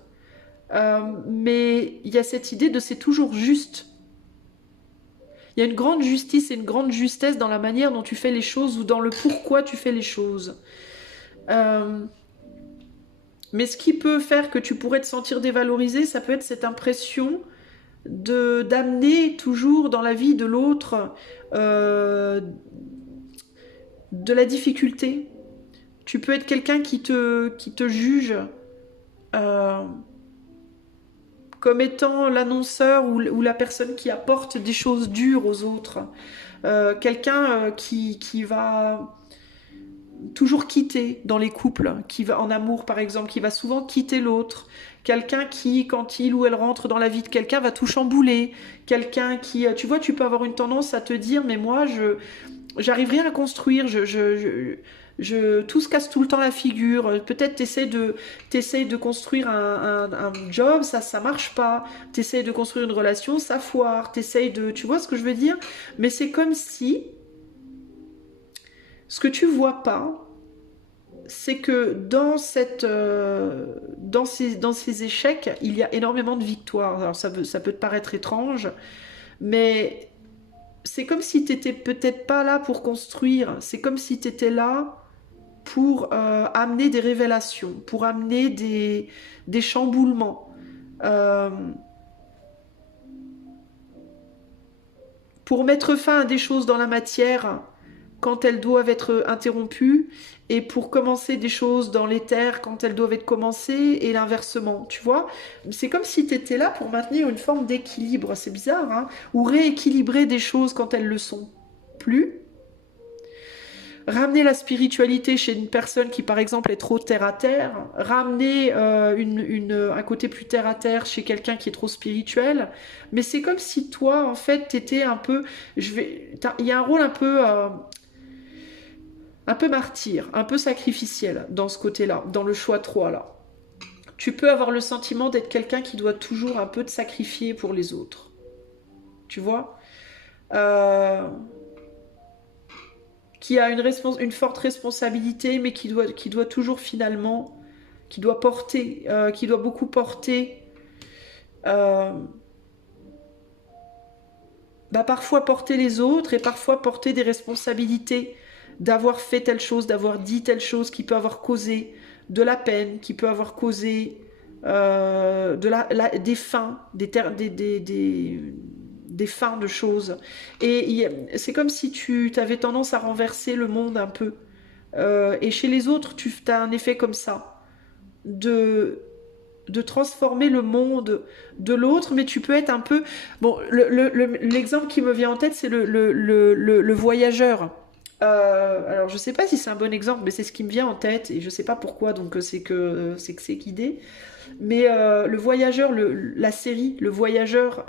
Mais il y a cette idée de c'est toujours juste. Il y a une grande justice et une grande justesse dans la manière dont tu fais les choses ou dans le pourquoi tu fais les choses. Euh, mais ce qui peut faire que tu pourrais te sentir dévalorisé, ça peut être cette impression de d'amener toujours dans la vie de l'autre euh, de la difficulté. Tu peux être quelqu'un qui te juge euh, comme étant l'annonceur ou la personne qui apporte des choses dures aux autres. Quelqu'un qui va toujours quitter dans les couples, qui va en amour par exemple, qui va souvent quitter l'autre. Quelqu'un qui, quand il ou elle rentre dans la vie de quelqu'un, va tout chambouler. Quelqu'un qui, tu vois, tu peux avoir une tendance à te dire, mais moi, j'arrive rien à construire, tout se casse tout le temps la figure. Peut-être t'essayes de construire un job, ça marche pas. T'essayes de construire une relation, ça foire. T'essayes de, tu vois ce que je veux dire? Mais c'est comme si ce que tu vois pas, c'est que dans ces échecs, il y a énormément de victoires. Alors ça peut te paraître étrange, mais c'est comme si tu n'étais peut-être pas là pour construire, c'est comme si tu étais là pour amener des révélations, pour amener des chamboulements, euh, pour mettre fin à des choses dans la matière quand elles doivent être interrompues et pour commencer des choses dans l'éther quand elles doivent être commencées et l'inversement, tu vois. C'est comme si tu étais là pour maintenir une forme d'équilibre, c'est bizarre, hein, ou rééquilibrer des choses quand elles le sont plus. Ramener la spiritualité chez une personne qui, par exemple, est trop terre à terre. Ramener un côté plus terre à terre chez quelqu'un qui est trop spirituel. Mais c'est comme si toi, en fait, t'étais un peu... Il y a un rôle un peu martyr, un peu sacrificiel dans ce côté-là, dans le choix 3 là. Tu peux avoir le sentiment d'être quelqu'un qui doit toujours un peu te sacrifier pour les autres. Tu vois qui a une forte responsabilité, mais qui doit toujours finalement, qui doit beaucoup porter, euh, parfois porter les autres et parfois porter des responsabilités d'avoir fait telle chose, d'avoir dit telle chose qui peut avoir causé de la peine, qui peut avoir causé des fins, des fins de choses. Et c'est comme si tu avais tendance à renverser le monde un peu. Et chez les autres, tu as un effet comme ça, de, de transformer le monde de l'autre, mais tu peux être un peu... Bon, l'exemple qui me vient en tête, c'est le voyageur. Alors je sais pas si c'est un bon exemple, mais c'est ce qui me vient en tête et je sais pas pourquoi, donc c'est guidé. Mais le voyageur, la série Le Voyageur,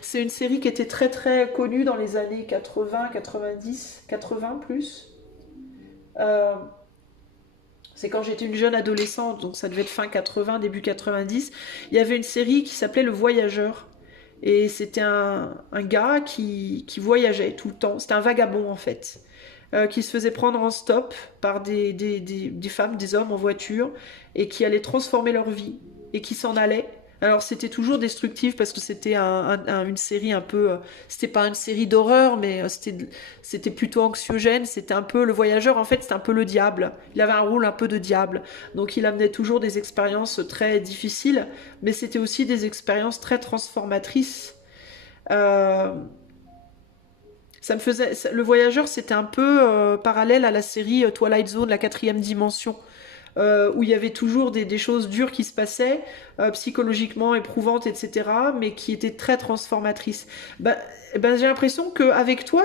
c'est une série qui était très très connue dans les années 80, 90, 80 plus. Euh, c'est quand j'étais une jeune adolescente, donc ça devait être fin 80, début 90. Il y avait une série qui s'appelait Le Voyageur. Et c'était un gars qui voyageait tout le temps. C'était un vagabond en fait. Qui se faisait prendre en stop par des femmes, des hommes en voiture, et qui allaient transformer leur vie, et qui s'en allaient. Alors c'était toujours destructif parce que c'était une série un peu... c'était pas une série d'horreur, mais c'était plutôt anxiogène. C'était un peu le voyageur, en fait, c'était un peu le diable. Il avait un rôle un peu de diable. Donc il amenait toujours des expériences très difficiles, mais c'était aussi des expériences très transformatrices. Euh, le voyageur, c'était un peu parallèle à la série Twilight Zone, la quatrième dimension, où il y avait toujours des choses dures qui se passaient, psychologiquement éprouvantes, etc., mais qui étaient très transformatrices. J'ai l'impression qu'avec toi,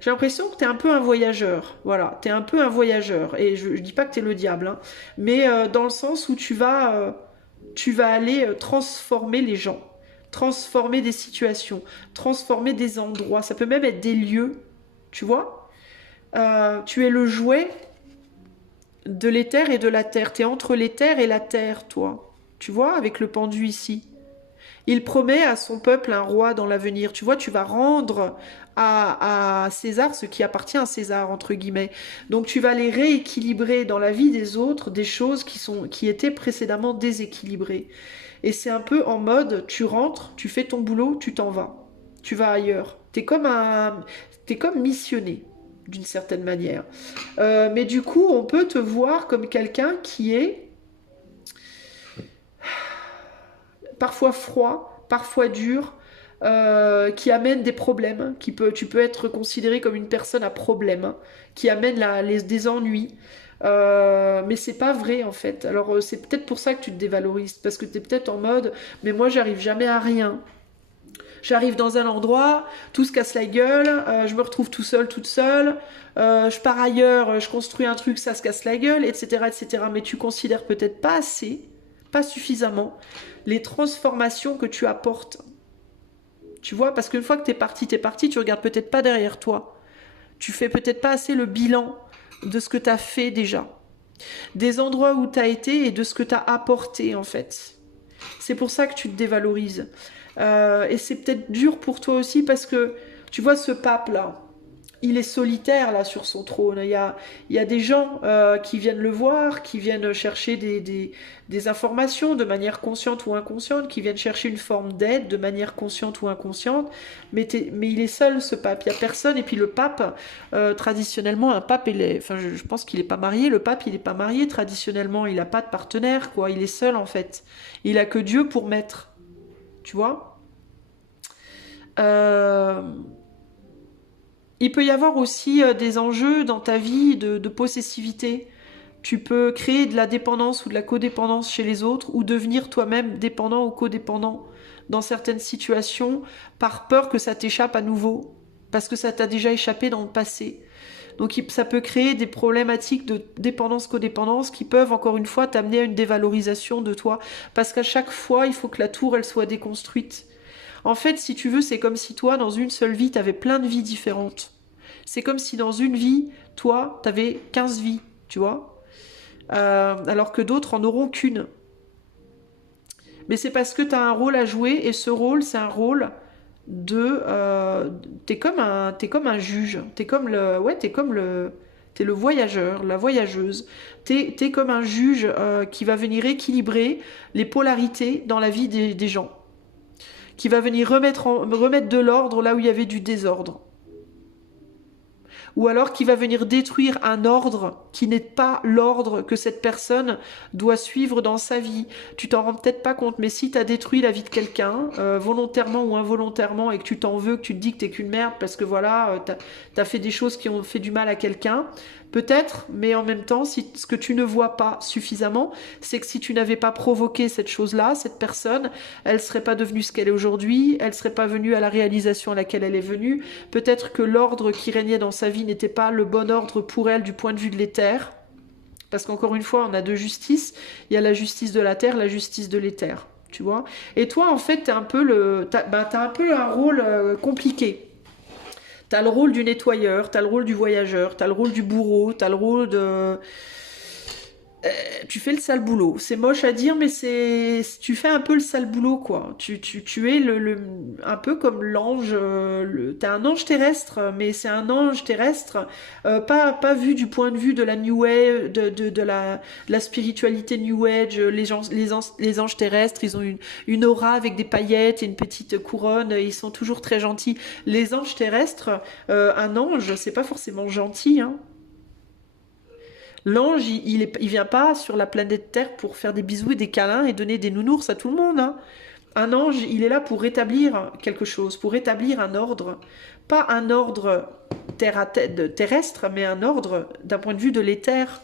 j'ai l'impression que tu es un peu un voyageur. Voilà, tu es un peu un voyageur. Et je dis pas que tu es le diable, hein, mais dans le sens où tu vas aller transformer les gens, transformer des situations, transformer des endroits. Ça peut même être des lieux, tu vois. Tu es le jouet de l'éther et de la terre. Tu es entre l'éther et la terre, toi. Tu vois, avec le pendu ici. Il promet à son peuple un roi dans l'avenir. Tu vois, tu vas rendre à César ce qui appartient à César, entre guillemets. Donc tu vas aller rééquilibrer dans la vie des autres des choses qui étaient précédemment déséquilibrées. Et c'est un peu en mode, tu rentres, tu fais ton boulot, tu t'en vas. Tu vas ailleurs. T'es comme missionné, d'une certaine manière. Mais du coup, on peut te voir comme quelqu'un qui est parfois froid, parfois dur, qui amène des problèmes. Tu peux être considéré comme une personne à problème, hein, qui amène des ennuis. Mais c'est pas vrai en fait. Alors c'est peut-être pour ça que tu te dévalorises, parce que tu es peut-être en mode, mais moi j'arrive jamais à rien. J'arrive dans un endroit, tout se casse la gueule, je me retrouve tout seul, toute seule, je pars ailleurs, je construis un truc, ça se casse la gueule, etc., etc. Mais tu considères peut-être pas assez, pas suffisamment, les transformations que tu apportes. Tu vois, parce qu'une fois que t'es parti, tu regardes peut-être pas derrière toi. Tu fais peut-être pas assez le bilan de ce que tu as fait déjà. Des endroits où tu as été et de ce que tu as apporté en fait. C'est pour ça que tu te dévalorises. Et c'est peut-être dur pour toi aussi parce que tu vois ce pape là, il est solitaire là sur son trône. Il y a des gens qui viennent le voir, qui viennent chercher des informations de manière consciente ou inconsciente, qui viennent chercher une forme d'aide de manière consciente ou inconsciente. Mais il est seul ce pape, il n'y a personne. Et puis le pape, traditionnellement, un pape, enfin, je pense qu'il n'est pas marié. Le pape, il n'est pas marié traditionnellement, il n'a pas de partenaire, quoi. Il est seul en fait. Il a que Dieu pour maître. Tu vois il peut y avoir aussi des enjeux dans ta vie de possessivité. Tu peux créer de la dépendance ou de la codépendance chez les autres ou devenir toi-même dépendant ou codépendant dans certaines situations par peur que ça t'échappe à nouveau parce que ça t'a déjà échappé dans le passé. Donc ça peut créer des problématiques de dépendance-codépendance qui peuvent encore une fois t'amener à une dévalorisation de toi parce qu'à chaque fois il faut que la tour elle soit déconstruite. En fait, si tu veux, c'est comme si toi, dans une seule vie, tu avais plein de vies différentes. C'est comme si dans une vie, toi, tu avais 15 vies, tu vois, alors que d'autres en auront qu'une. Mais c'est parce que tu as un rôle à jouer, et ce rôle, c'est un rôle de... t'es comme un juge, t'es le voyageur, la voyageuse. T'es comme un juge qui va venir équilibrer les polarités dans la vie des gens, qui va venir remettre de l'ordre là où il y avait du désordre. Ou alors qui va venir détruire un ordre qui n'est pas l'ordre que cette personne doit suivre dans sa vie. Tu t'en rends peut-être pas compte, mais si tu as détruit la vie de quelqu'un, volontairement ou involontairement, et que tu t'en veux, que tu te dis que t'es qu'une merde parce que voilà, t'as fait des choses qui ont fait du mal à quelqu'un, peut-être, mais en même temps, ce que tu ne vois pas suffisamment, c'est que si tu n'avais pas provoqué cette chose-là, cette personne, elle serait pas devenue ce qu'elle est aujourd'hui, elle serait pas venue à la réalisation à laquelle elle est venue. Peut-être que l'ordre qui régnait dans sa vie n'était pas le bon ordre pour elle du point de vue de l'éther. Parce qu'encore une fois, on a deux justices. Il y a la justice de la terre, la justice de l'éther. Tu vois ? Et toi, en fait, t'as un peu un rôle compliqué. T'as le rôle du nettoyeur, t'as le rôle du voyageur, t'as le rôle du bourreau, t'as le rôle de... tu fais le sale boulot. C'est moche à dire, mais tu fais un peu le sale boulot, quoi. Tu es un peu comme l'ange. T'es un ange terrestre, mais c'est un ange terrestre, pas vu du point de vue de la New Age, de la spiritualité New Age. Les anges terrestres, ils ont une aura avec des paillettes et une petite couronne. Ils sont toujours très gentils. Les anges terrestres, un ange, c'est pas forcément gentil, hein. L'ange, il vient pas sur la planète Terre pour faire des bisous et des câlins et donner des nounours à tout le monde, hein. Un ange, il est là pour rétablir quelque chose, pour rétablir un ordre. Pas un ordre terrestre, mais un ordre d'un point de vue de l'éther.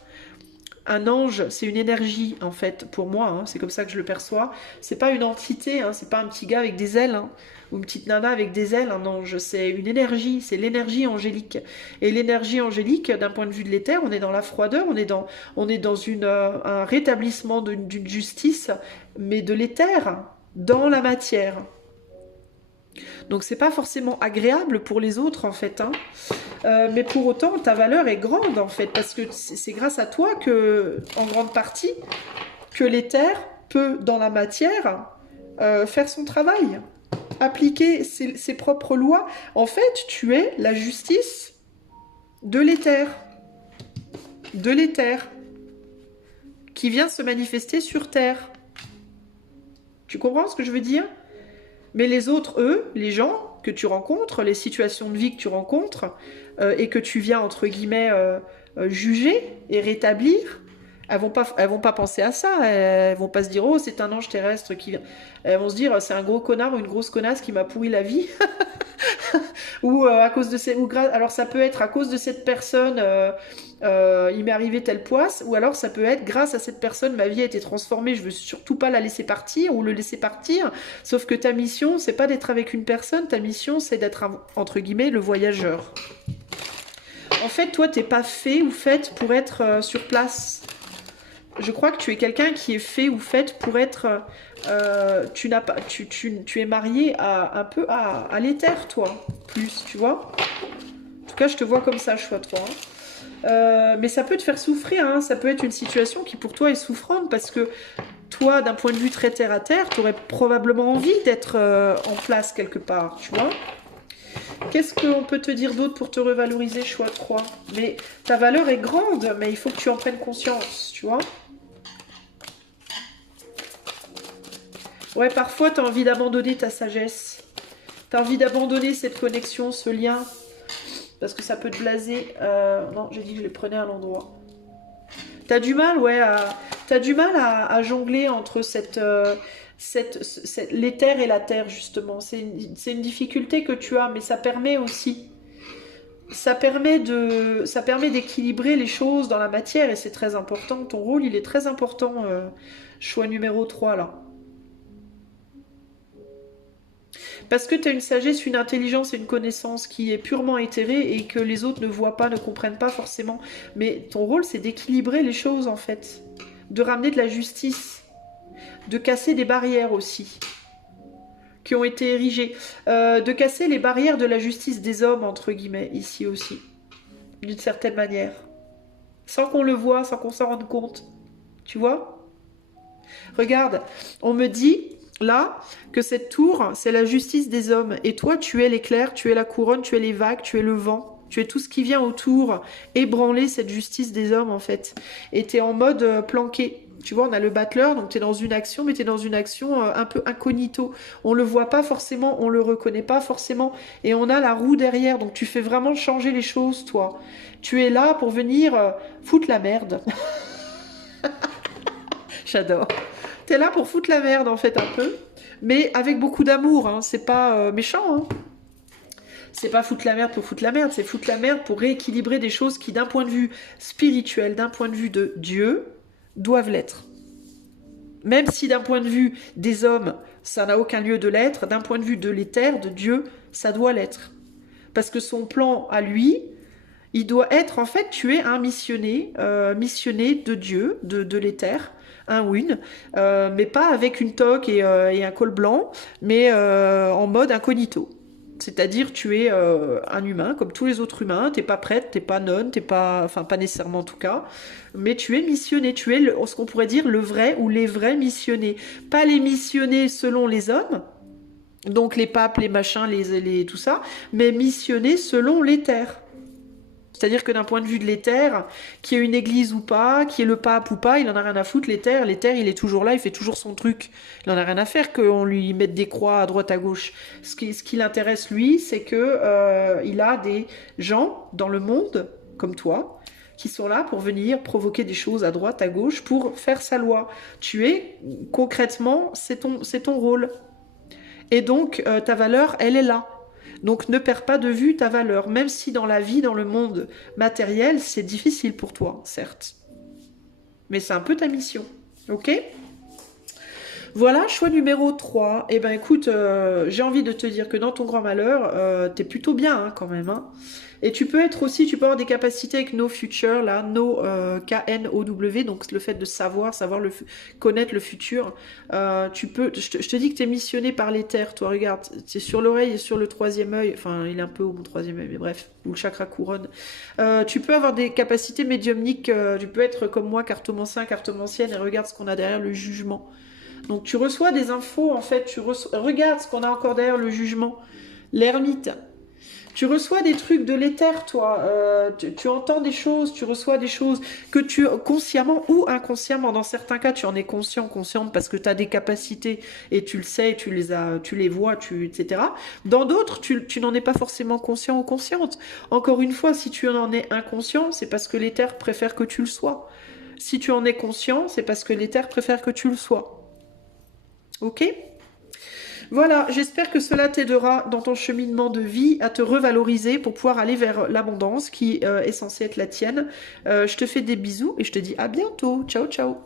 Un ange, c'est une énergie, en fait, pour moi, hein, c'est comme ça que je le perçois. C'est pas une entité, hein, c'est pas un petit gars avec des ailes, hein, ou une petite nana avec des ailes, un ange. C'est une énergie, c'est l'énergie angélique. Et l'énergie angélique, d'un point de vue de l'éther, on est dans la froideur, on est dans un rétablissement d'une justice, mais de l'éther, dans la matière. Donc c'est pas forcément agréable pour les autres en fait, hein. Mais pour autant ta valeur est grande en fait, parce que c'est grâce à toi que, en grande partie, que l'éther peut, dans la matière, faire son travail, appliquer ses propres lois. En fait, tu es la justice de l'éther. De l'éther. Qui vient se manifester sur Terre. Tu comprends ce que je veux dire? Mais les autres, eux, les gens que tu rencontres, les situations de vie que tu rencontres, et que tu viens, entre guillemets, juger et rétablir, elles vont pas penser à ça. Elles vont pas se dire, oh, c'est un ange terrestre qui vient. Elles vont se dire, c'est un gros connard ou une grosse connasse qui m'a pourri la vie. Ou à cause de alors ça peut être à cause de cette personne, il m'est arrivé telle poisse, ou alors ça peut être grâce à cette personne, ma vie a été transformée, je veux surtout pas la laisser partir ou le laisser partir. Sauf que ta mission, c'est pas d'être avec une personne, ta mission, c'est d'être, entre guillemets, le voyageur. En fait, toi, t'es pas fait ou faite pour être sur place. Je crois que tu es quelqu'un qui est fait ou faite pour être... tu es marié un peu à l'éther, toi. Plus, tu vois. En tout cas, je te vois comme ça, choix 3. Mais ça peut te faire souffrir. Hein. Ça peut être une situation qui, pour toi, est souffrante. Parce que toi, d'un point de vue très terre à terre, tu aurais probablement envie d'être en place quelque part, tu vois. Qu'est-ce qu'on peut te dire d'autre pour te revaloriser, choix 3? Mais ta valeur est grande, mais il faut que tu en prennes conscience, tu vois. Ouais, parfois, tu as envie d'abandonner ta sagesse. Tu as envie d'abandonner cette connexion, ce lien. Parce que ça peut te blaser. Non, j'ai dit que je les prenais à l'endroit. Tu as du mal, ouais, t'as du mal à jongler entre l'éther et la terre, justement. C'est une difficulté que tu as, mais ça permet aussi. Ça permet d'équilibrer les choses dans la matière, et c'est très important. Ton rôle, il est très important, choix numéro 3, là. Parce que tu as une sagesse, une intelligence et une connaissance qui est purement éthérée et que les autres ne voient pas, ne comprennent pas forcément. Mais ton rôle, c'est d'équilibrer les choses, en fait. De ramener de la justice. De casser des barrières aussi. Qui ont été érigées. De casser les barrières de la justice des hommes, entre guillemets, ici aussi. D'une certaine manière. Sans qu'on le voie, sans qu'on s'en rende compte. Tu vois? Regarde, on me dit... là, que cette tour, c'est la justice des hommes. Et toi, tu es l'éclair, tu es la couronne, tu es les vagues, tu es le vent. Tu es tout ce qui vient autour ébranler cette justice des hommes, en fait. Et tu es en mode planqué. Tu vois, on a le battleur, donc tu es dans une action, mais tu es dans une action un peu incognito. On le voit pas forcément, on le reconnaît pas forcément. Et on a la roue derrière, donc tu fais vraiment changer les choses, toi. Tu es là pour venir foutre la merde. J'adore. T'es là pour foutre la merde, en fait, un peu. Mais avec beaucoup d'amour, hein. C'est pas méchant, hein. C'est pas foutre la merde pour foutre la merde, c'est foutre la merde pour rééquilibrer des choses qui, d'un point de vue spirituel, d'un point de vue de Dieu, doivent l'être. Même si d'un point de vue des hommes, ça n'a aucun lieu de l'être, d'un point de vue de l'éther, de Dieu, ça doit l'être. Parce que son plan à lui, il doit être, en fait, tu es un missionné, missionné de Dieu, de l'éther, un ou une, mais pas avec une toque et un col blanc, mais en mode incognito. C'est-à-dire, tu es un humain, comme tous les autres humains, t'es pas prêtre, t'es pas nonne, t'es pas, enfin pas nécessairement en tout cas, mais tu es missionné, tu es ce qu'on pourrait dire le vrai ou les vrais missionnés. Pas les missionnés selon les hommes, donc les papes, les machins, tout ça, mais missionnés selon l'éther. C'est-à-dire que d'un point de vue de l'éther, qu'il y ait une église ou pas, qu'il y ait le pape ou pas, il en a rien à foutre, l'éther, il est toujours là, il fait toujours son truc. Il en a rien à faire qu'on lui mette des croix à droite à gauche. Ce qui l'intéresse, lui, c'est que il a des gens dans le monde, comme toi, qui sont là pour venir provoquer des choses à droite, à gauche, pour faire sa loi. Concrètement, c'est ton rôle. Et donc, ta valeur, elle est là. Donc ne perds pas de vue ta valeur, même si dans la vie, dans le monde matériel, c'est difficile pour toi, certes. Mais c'est un peu ta mission, ok ? Voilà, choix numéro 3. Eh ben écoute, j'ai envie de te dire que dans ton grand malheur, t'es plutôt bien hein, quand même. Hein. Et tu peux avoir des capacités avec Know Future, là, Know, K-N-O-W, donc le fait de savoir connaître le futur. Je te dis que tu es missionné par l'éther, toi, regarde, c'est sur l'oreille et sur le troisième œil, enfin, il est un peu au mon troisième œil, mais bref, ou le chakra couronne. Tu peux avoir des capacités médiumniques, tu peux être comme moi, cartomancien, cartomancienne, et regarde ce qu'on a derrière le jugement. Donc tu reçois des infos, en fait, regarde ce qu'on a encore derrière le jugement, l'ermite. Tu reçois des trucs de l'éther, toi. Tu entends des choses, tu reçois des choses que tu, consciemment ou inconsciemment, dans certains cas, tu en es conscient, consciente, parce que tu as des capacités et tu le sais, tu les vois, etc. Dans d'autres, tu n'en es pas forcément conscient ou consciente. Encore une fois, si tu en es inconscient, c'est parce que l'éther préfère que tu le sois. Si tu en es conscient, c'est parce que l'éther préfère que tu le sois. Ok ? Voilà, j'espère que cela t'aidera dans ton cheminement de vie à te revaloriser pour pouvoir aller vers l'abondance qui est censée être la tienne. Je te fais des bisous et je te dis à bientôt. Ciao, ciao.